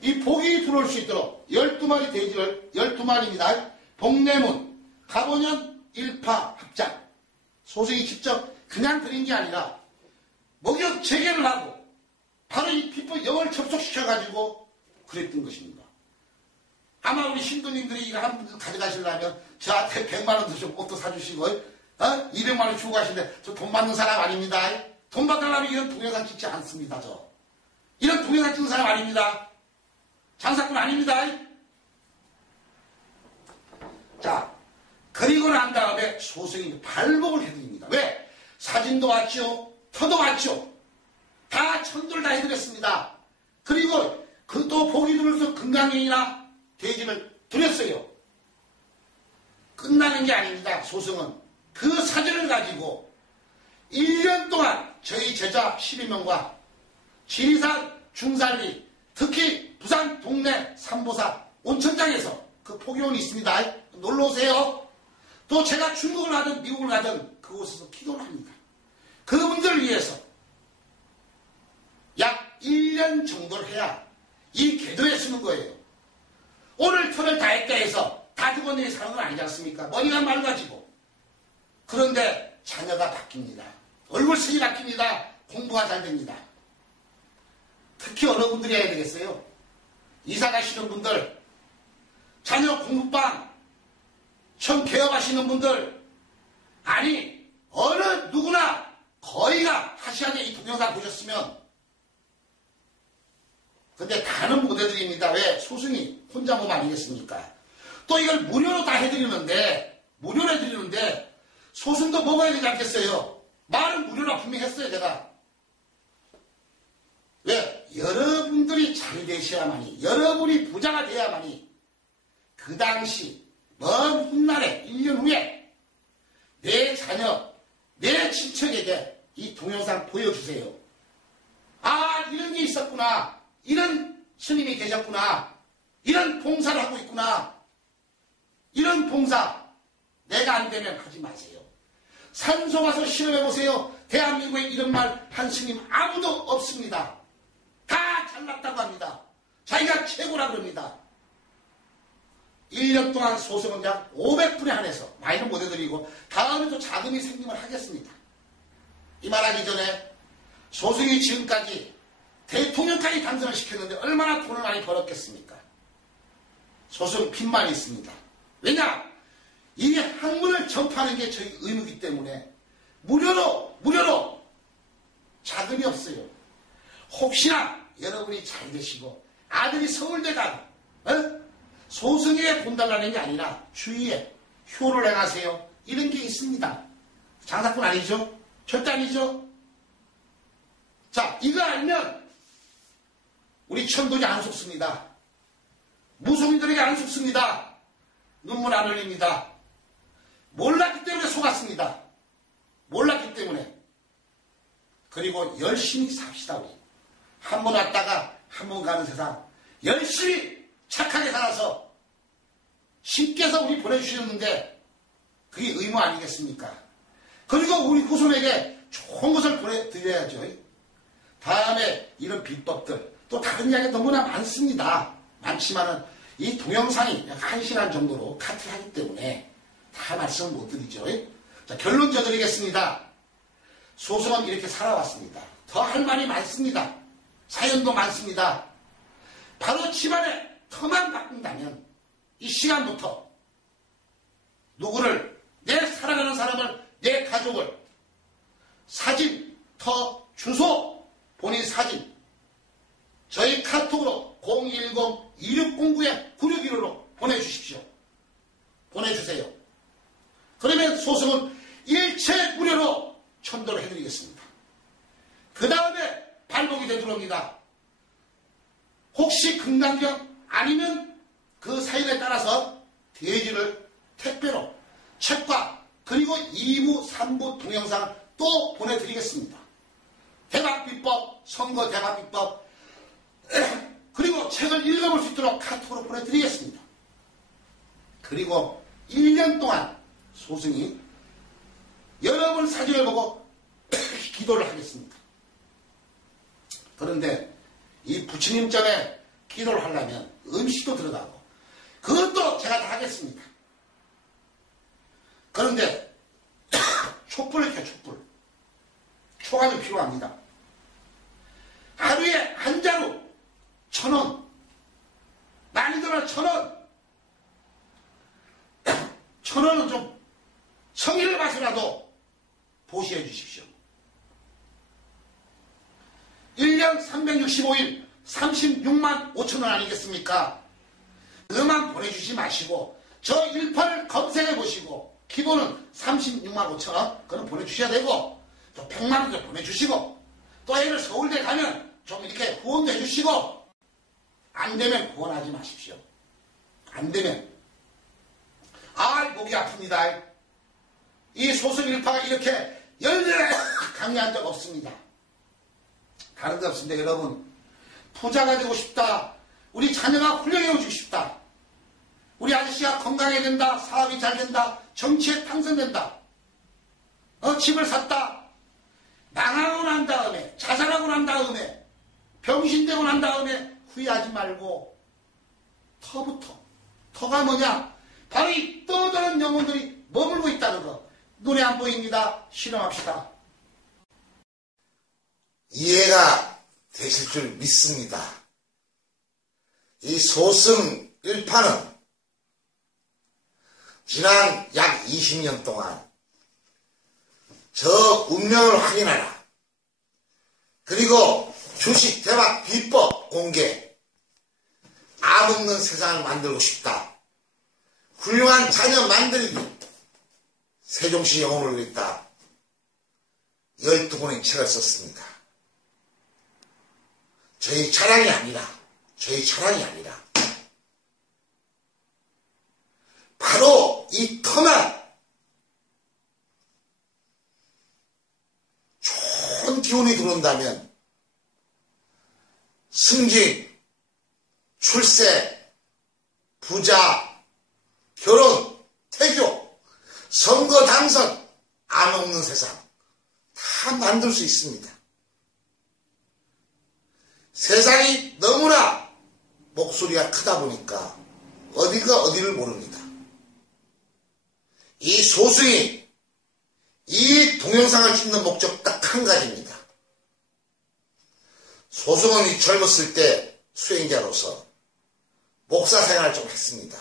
이 복이 들어올 수 있도록 12마리 돼지를 12마리입니다. 복내문 갑오년 일파 합장 소승이 직접 그냥 드린 게 아니라 목욕 재개를 하고 바로 이 피부 영을 접속시켜가지고 그랬던 것입니다. 아마 우리 신도님들이 이거 한 분 가져가시려면 저한테 100만원 좀 옷도 사주시고 200만원 주고 가시는데 저 돈 받는 사람 아닙니다. 돈 받으려면 이런 동영상 찍지 않습니다. 저 이런 동영상 찍는 사람 아닙니다. 장사꾼 아닙니다. 자 그리고 난 다음에 소승이 발복을 해드립니다. 왜? 사진도 왔죠. 터도 왔죠. 다 천도를 다 해드렸습니다. 그리고 그 또 복이 들어서 금강경이나 돼지를 드렸어요. 끝나는 게 아닙니다. 소승은 그 사진을 가지고 1년 동안 저희 제자 12명과 지리산 중산리 특히 부산 동네 삼보사 온천장에서 그 포교원이 있습니다. 놀러오세요. 또 제가 중국을 가든 미국을 가든 그곳에서 기도를 합니다. 그분들을 위해서 약 1년 정도를 해야 이 궤도에 쓰는 거예요. 오늘 털을 다 했다 해서 다 죽었네 사는 건 아니지 않습니까? 머리가 맑아지고. 그런데 자녀가 바뀝니다. 얼굴색이 바뀝니다. 공부가 잘 됩니다. 특히 어느 분들이 해야 되겠어요? 이사 가시는 분들, 자녀 공부방, 청 개업하시는 분들, 아니 어느 누구나 거의가 하셔야 돼. 이 동영상 보셨으면. 근데 다는 못 해드립니다. 왜? 소승이 혼자 몸 아니겠습니까? 또 이걸 무료로 다 해드리는데 소승도 먹어야 되지 않겠어요? 말은 무료로 분명히 했어요 제가. 왜? 여러분들이 잘 되셔야만이 여러분이 부자가 돼야만이 그 당시 먼 훗날에 1년 후에 내 자녀 내 친척에게 이 동영상 보여주세요. 아 이런 게 있었구나. 이런 스님이 계셨구나. 이런 봉사를 하고 있구나. 이런 봉사 내가 안 되면 하지 마세요. 산소 가서 실험해보세요. 대한민국에 이런 말 한 스님 아무도 없습니다. 다 잘났다고 합니다. 자기가 최고라 그럽니다. 1년 동안 소승은 약 500분에 한해서 많이는 못 해드리고 다음에도 자금이 생기면 하겠습니다. 이 말하기 전에 소승이 지금까지 대통령까지 당선을 시켰는데 얼마나 돈을 많이 벌었겠습니까? 소승 빚만 있습니다. 왜냐? 이 학문을 전파하는 게 저희 의무이기 때문에 무료로 자금이 없어요. 혹시나 여러분이 잘 되시고 아들이 서울대 가고 소승에 돈 달라는 게 아니라 주위에 효를 행하세요. 이런 게 있습니다. 장사꾼 아니죠? 절대 아니죠? 자, 이거 알면 우리 천도지 안 속습니다. 무속인들에게 안 속습니다. 눈물 안 흘립니다. 몰랐기 때문에 속았습니다. 몰랐기 때문에. 그리고 열심히 삽시다. 우리 한 번 왔다가 한 번 가는 세상 열심히 착하게 살아서 신께서 우리 보내주셨는데 그게 의무 아니겠습니까? 그리고 우리 후손에게 좋은 것을 보내드려야죠. 다음에 이런 비법들 또 다른 이야기 너무나 많습니다. 많지만은 이 동영상이 약 1시간 정도로 카트를 하기 때문에 다 말씀을 못 드리죠. 자, 결론 져드리겠습니다. 소승은 이렇게 살아왔습니다. 더 할 말이 많습니다. 사연도 많습니다. 바로 집안에 터만 바꾼다면 이 시간부터 누구를, 내 사랑하는 사람을, 내 가족을 사진, 터, 주소, 본인 사진 저희 카톡으로 010-2609-9615로 보내주십시오. 보내주세요. 그러면 소승은 일체 무료로 천도를 해드리겠습니다. 그 다음에 발목이 되돌아옵니다. 혹시 금강경 아니면 그 사연에 따라서 대지를 택배로 책과 그리고 2부, 3부 동영상을 또 보내드리겠습니다. 대박비법, 선거 대박비법 그리고 책을 읽어볼 수 있도록 카톡으로 보내드리겠습니다. 그리고 1년 동안 소승이 여러분 사진을 보고 기도를 하겠습니다. 그런데 이 부처님 전에 기도를 하려면 음식도 들어가고 그것도 제가 다 하겠습니다. 그런데 촛불을 켜, 촛불. 초가 좀 필요합니다. 하루에 한 자루 1,000원, 많이 들어 1,000원. 1,000원은 좀 성의를 봐서라도 보시해 주십시오. 1년 365일 36만 5천 원 아니겠습니까? 그만 보내주지 마시고 저 1파를 검색해 보시고 기본은 36만 5천 원 그건 보내주셔야 되고 또 100만 원 좀 보내주시고 또 애를 서울대 가면 좀 이렇게 후원도 해주시고 안 되면 후원하지 마십시오. 안 되면 목이 아픕니다. 이 소승 1파가 이렇게 열렬하게 강요한 적 없습니다. 다른 데 없습니다. 여러분 부자가 되고 싶다. 우리 자녀가 훌륭해지고 싶다. 우리 아저씨가 건강해야 된다. 사업이 잘 된다. 정치에 당선된다. 집을 샀다. 망하고 난 다음에 자살하고 난 다음에 병신되고 난 다음에 후회하지 말고 터가 뭐냐? 바로 이 떠도는 영혼들이 머물고 있다는 거. 눈에 안 보입니다. 실험합시다. 이해가 되실 줄 믿습니다. 이 소승 1파는 지난 약 20년 동안 저 운명을 확인하라. 그리고 주식 대박 비법 공개. 암 없는 세상을 만들고 싶다. 훌륭한 자녀 만들기. 세종시 영혼을 위했다. 12권의 책을 썼습니다. 저희 자랑이 아니라 바로 이 터만 좋은 기운이 들어온다면 승진, 출세, 부자, 결혼, 태교, 선거 당선, 안 없는 세상 다 만들 수 있습니다. 세상이 너무나 목소리가 크다 보니까 어디가 어디를 모릅니다. 이 소승이 이 동영상을 찍는 목적 딱 한 가지입니다. 소승은 이 젊었을 때 수행자로서 목사 생활을 좀 했습니다.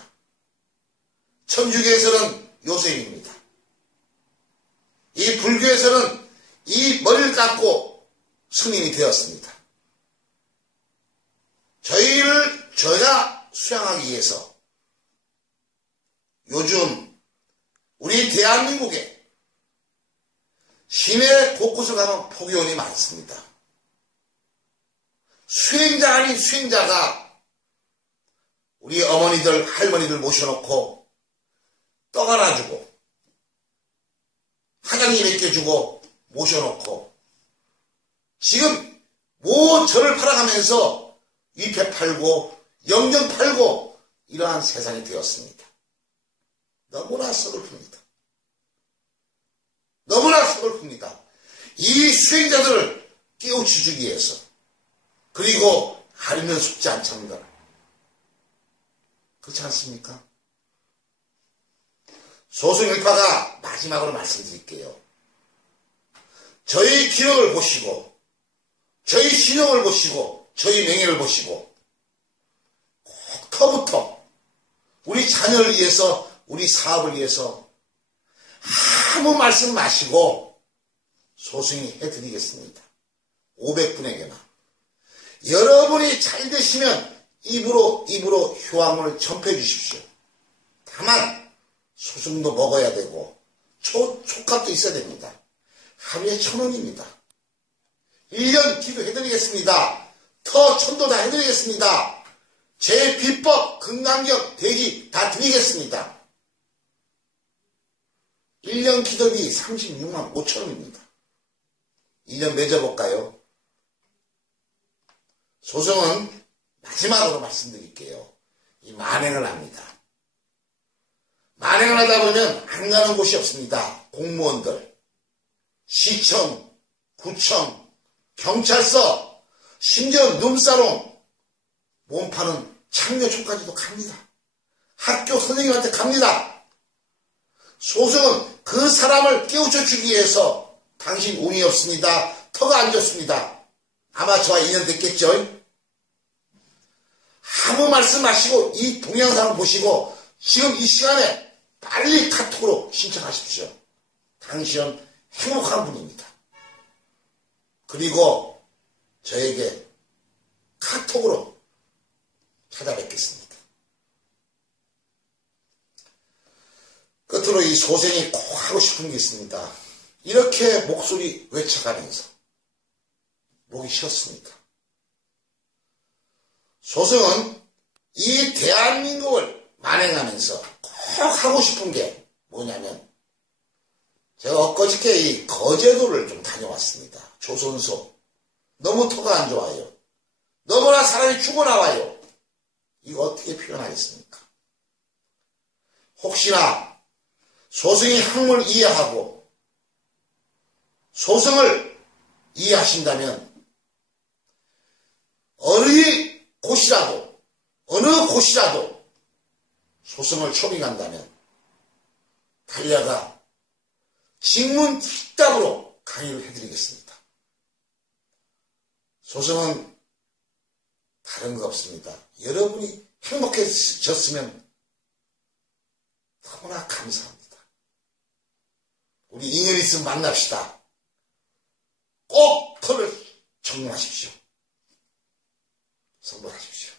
천주교에서는 요셉입니다. 이 불교에서는 이 머리를 깎고 스님이 되었습니다. 저희가 수양하기 위해서 요즘 우리 이 대한민국에 시내 곳곳을 가면 포교원이 많습니다. 수행자 아닌 수행자가 우리 어머니들, 할머니들 모셔놓고 떡 하나 주고 화장이 몇 개 주고 모셔놓고 지금 모전을 팔아가면서 위패 팔고 영전 팔고 이러한 세상이 되었습니다. 너무나 서글픕니다. 너무나 서글픕니다. 이 수행자들을 깨우쳐주기 위해서 그리고 하려면 속지 않습니다. 그렇지 않습니까? 소승일파가 마지막으로 말씀드릴게요. 저희 기록을 보시고 저희 신용을 보시고 저희 명예를 보시고 꼭 터부터 우리 자녀를 위해서 우리 사업을 위해서 아무 말씀 마시고 소승이 해드리겠습니다. 500분에게나. 여러분이 잘 되시면 입으로 효함을 전폐해 주십시오. 다만 소승도 먹어야 되고 촉합도 있어야 됩니다. 하루에 1,000원입니다. 1년 기도해드리겠습니다. 천도 다 해드리겠습니다. 제 비법, 금강경, 대기 다 드리겠습니다. 1년 기도비 36만 5천원입니다. 1년 맺어볼까요? 소승은 마지막으로 말씀드릴게요. 이 만행을 합니다. 만행을 하다 보면 안 가는 곳이 없습니다. 공무원들, 시청, 구청, 경찰서, 심지어 눈사롱, 몸파는 창녀촌까지도 갑니다. 학교 선생님한테 갑니다. 소승은 그 사람을 깨우쳐 주기 위해서 당신 운이 없습니다. 터가 안 좋습니다. 아마 저와 인연 됐겠죠? 아무 말씀 마시고 이 동영상을 보시고 지금 이 시간에 빨리 카톡으로 신청하십시오. 당신은 행복한 분입니다. 그리고 저에게 카톡으로 찾아뵙겠습니다. 끝으로 이 소생이 꼭 하고 싶은 게 있습니다. 이렇게 목소리 외쳐가면서 목이 쉬었습니다. 소승은 이 대한민국을 만행하면서 꼭 하고 싶은 게 뭐냐면 제가 엊그저께 이 거제도를 좀 다녀왔습니다. 조선소. 너무 터가 안 좋아요. 너무나 사람이 죽어나와요. 이거 어떻게 표현하겠습니까? 혹시나 소승이 학문을 이해하고 소승을 이해하신다면 어느 곳이라도 소승을 초빙한다면 달려가 직문뒷답으로 강의를 해드리겠습니다. 소승은 다른 거 없습니다. 여러분이 행복해졌으면 너무나 감사합니다. 우리 인연 있으면 만납시다. 꼭 터를 정리하십시오. 선물하십시오.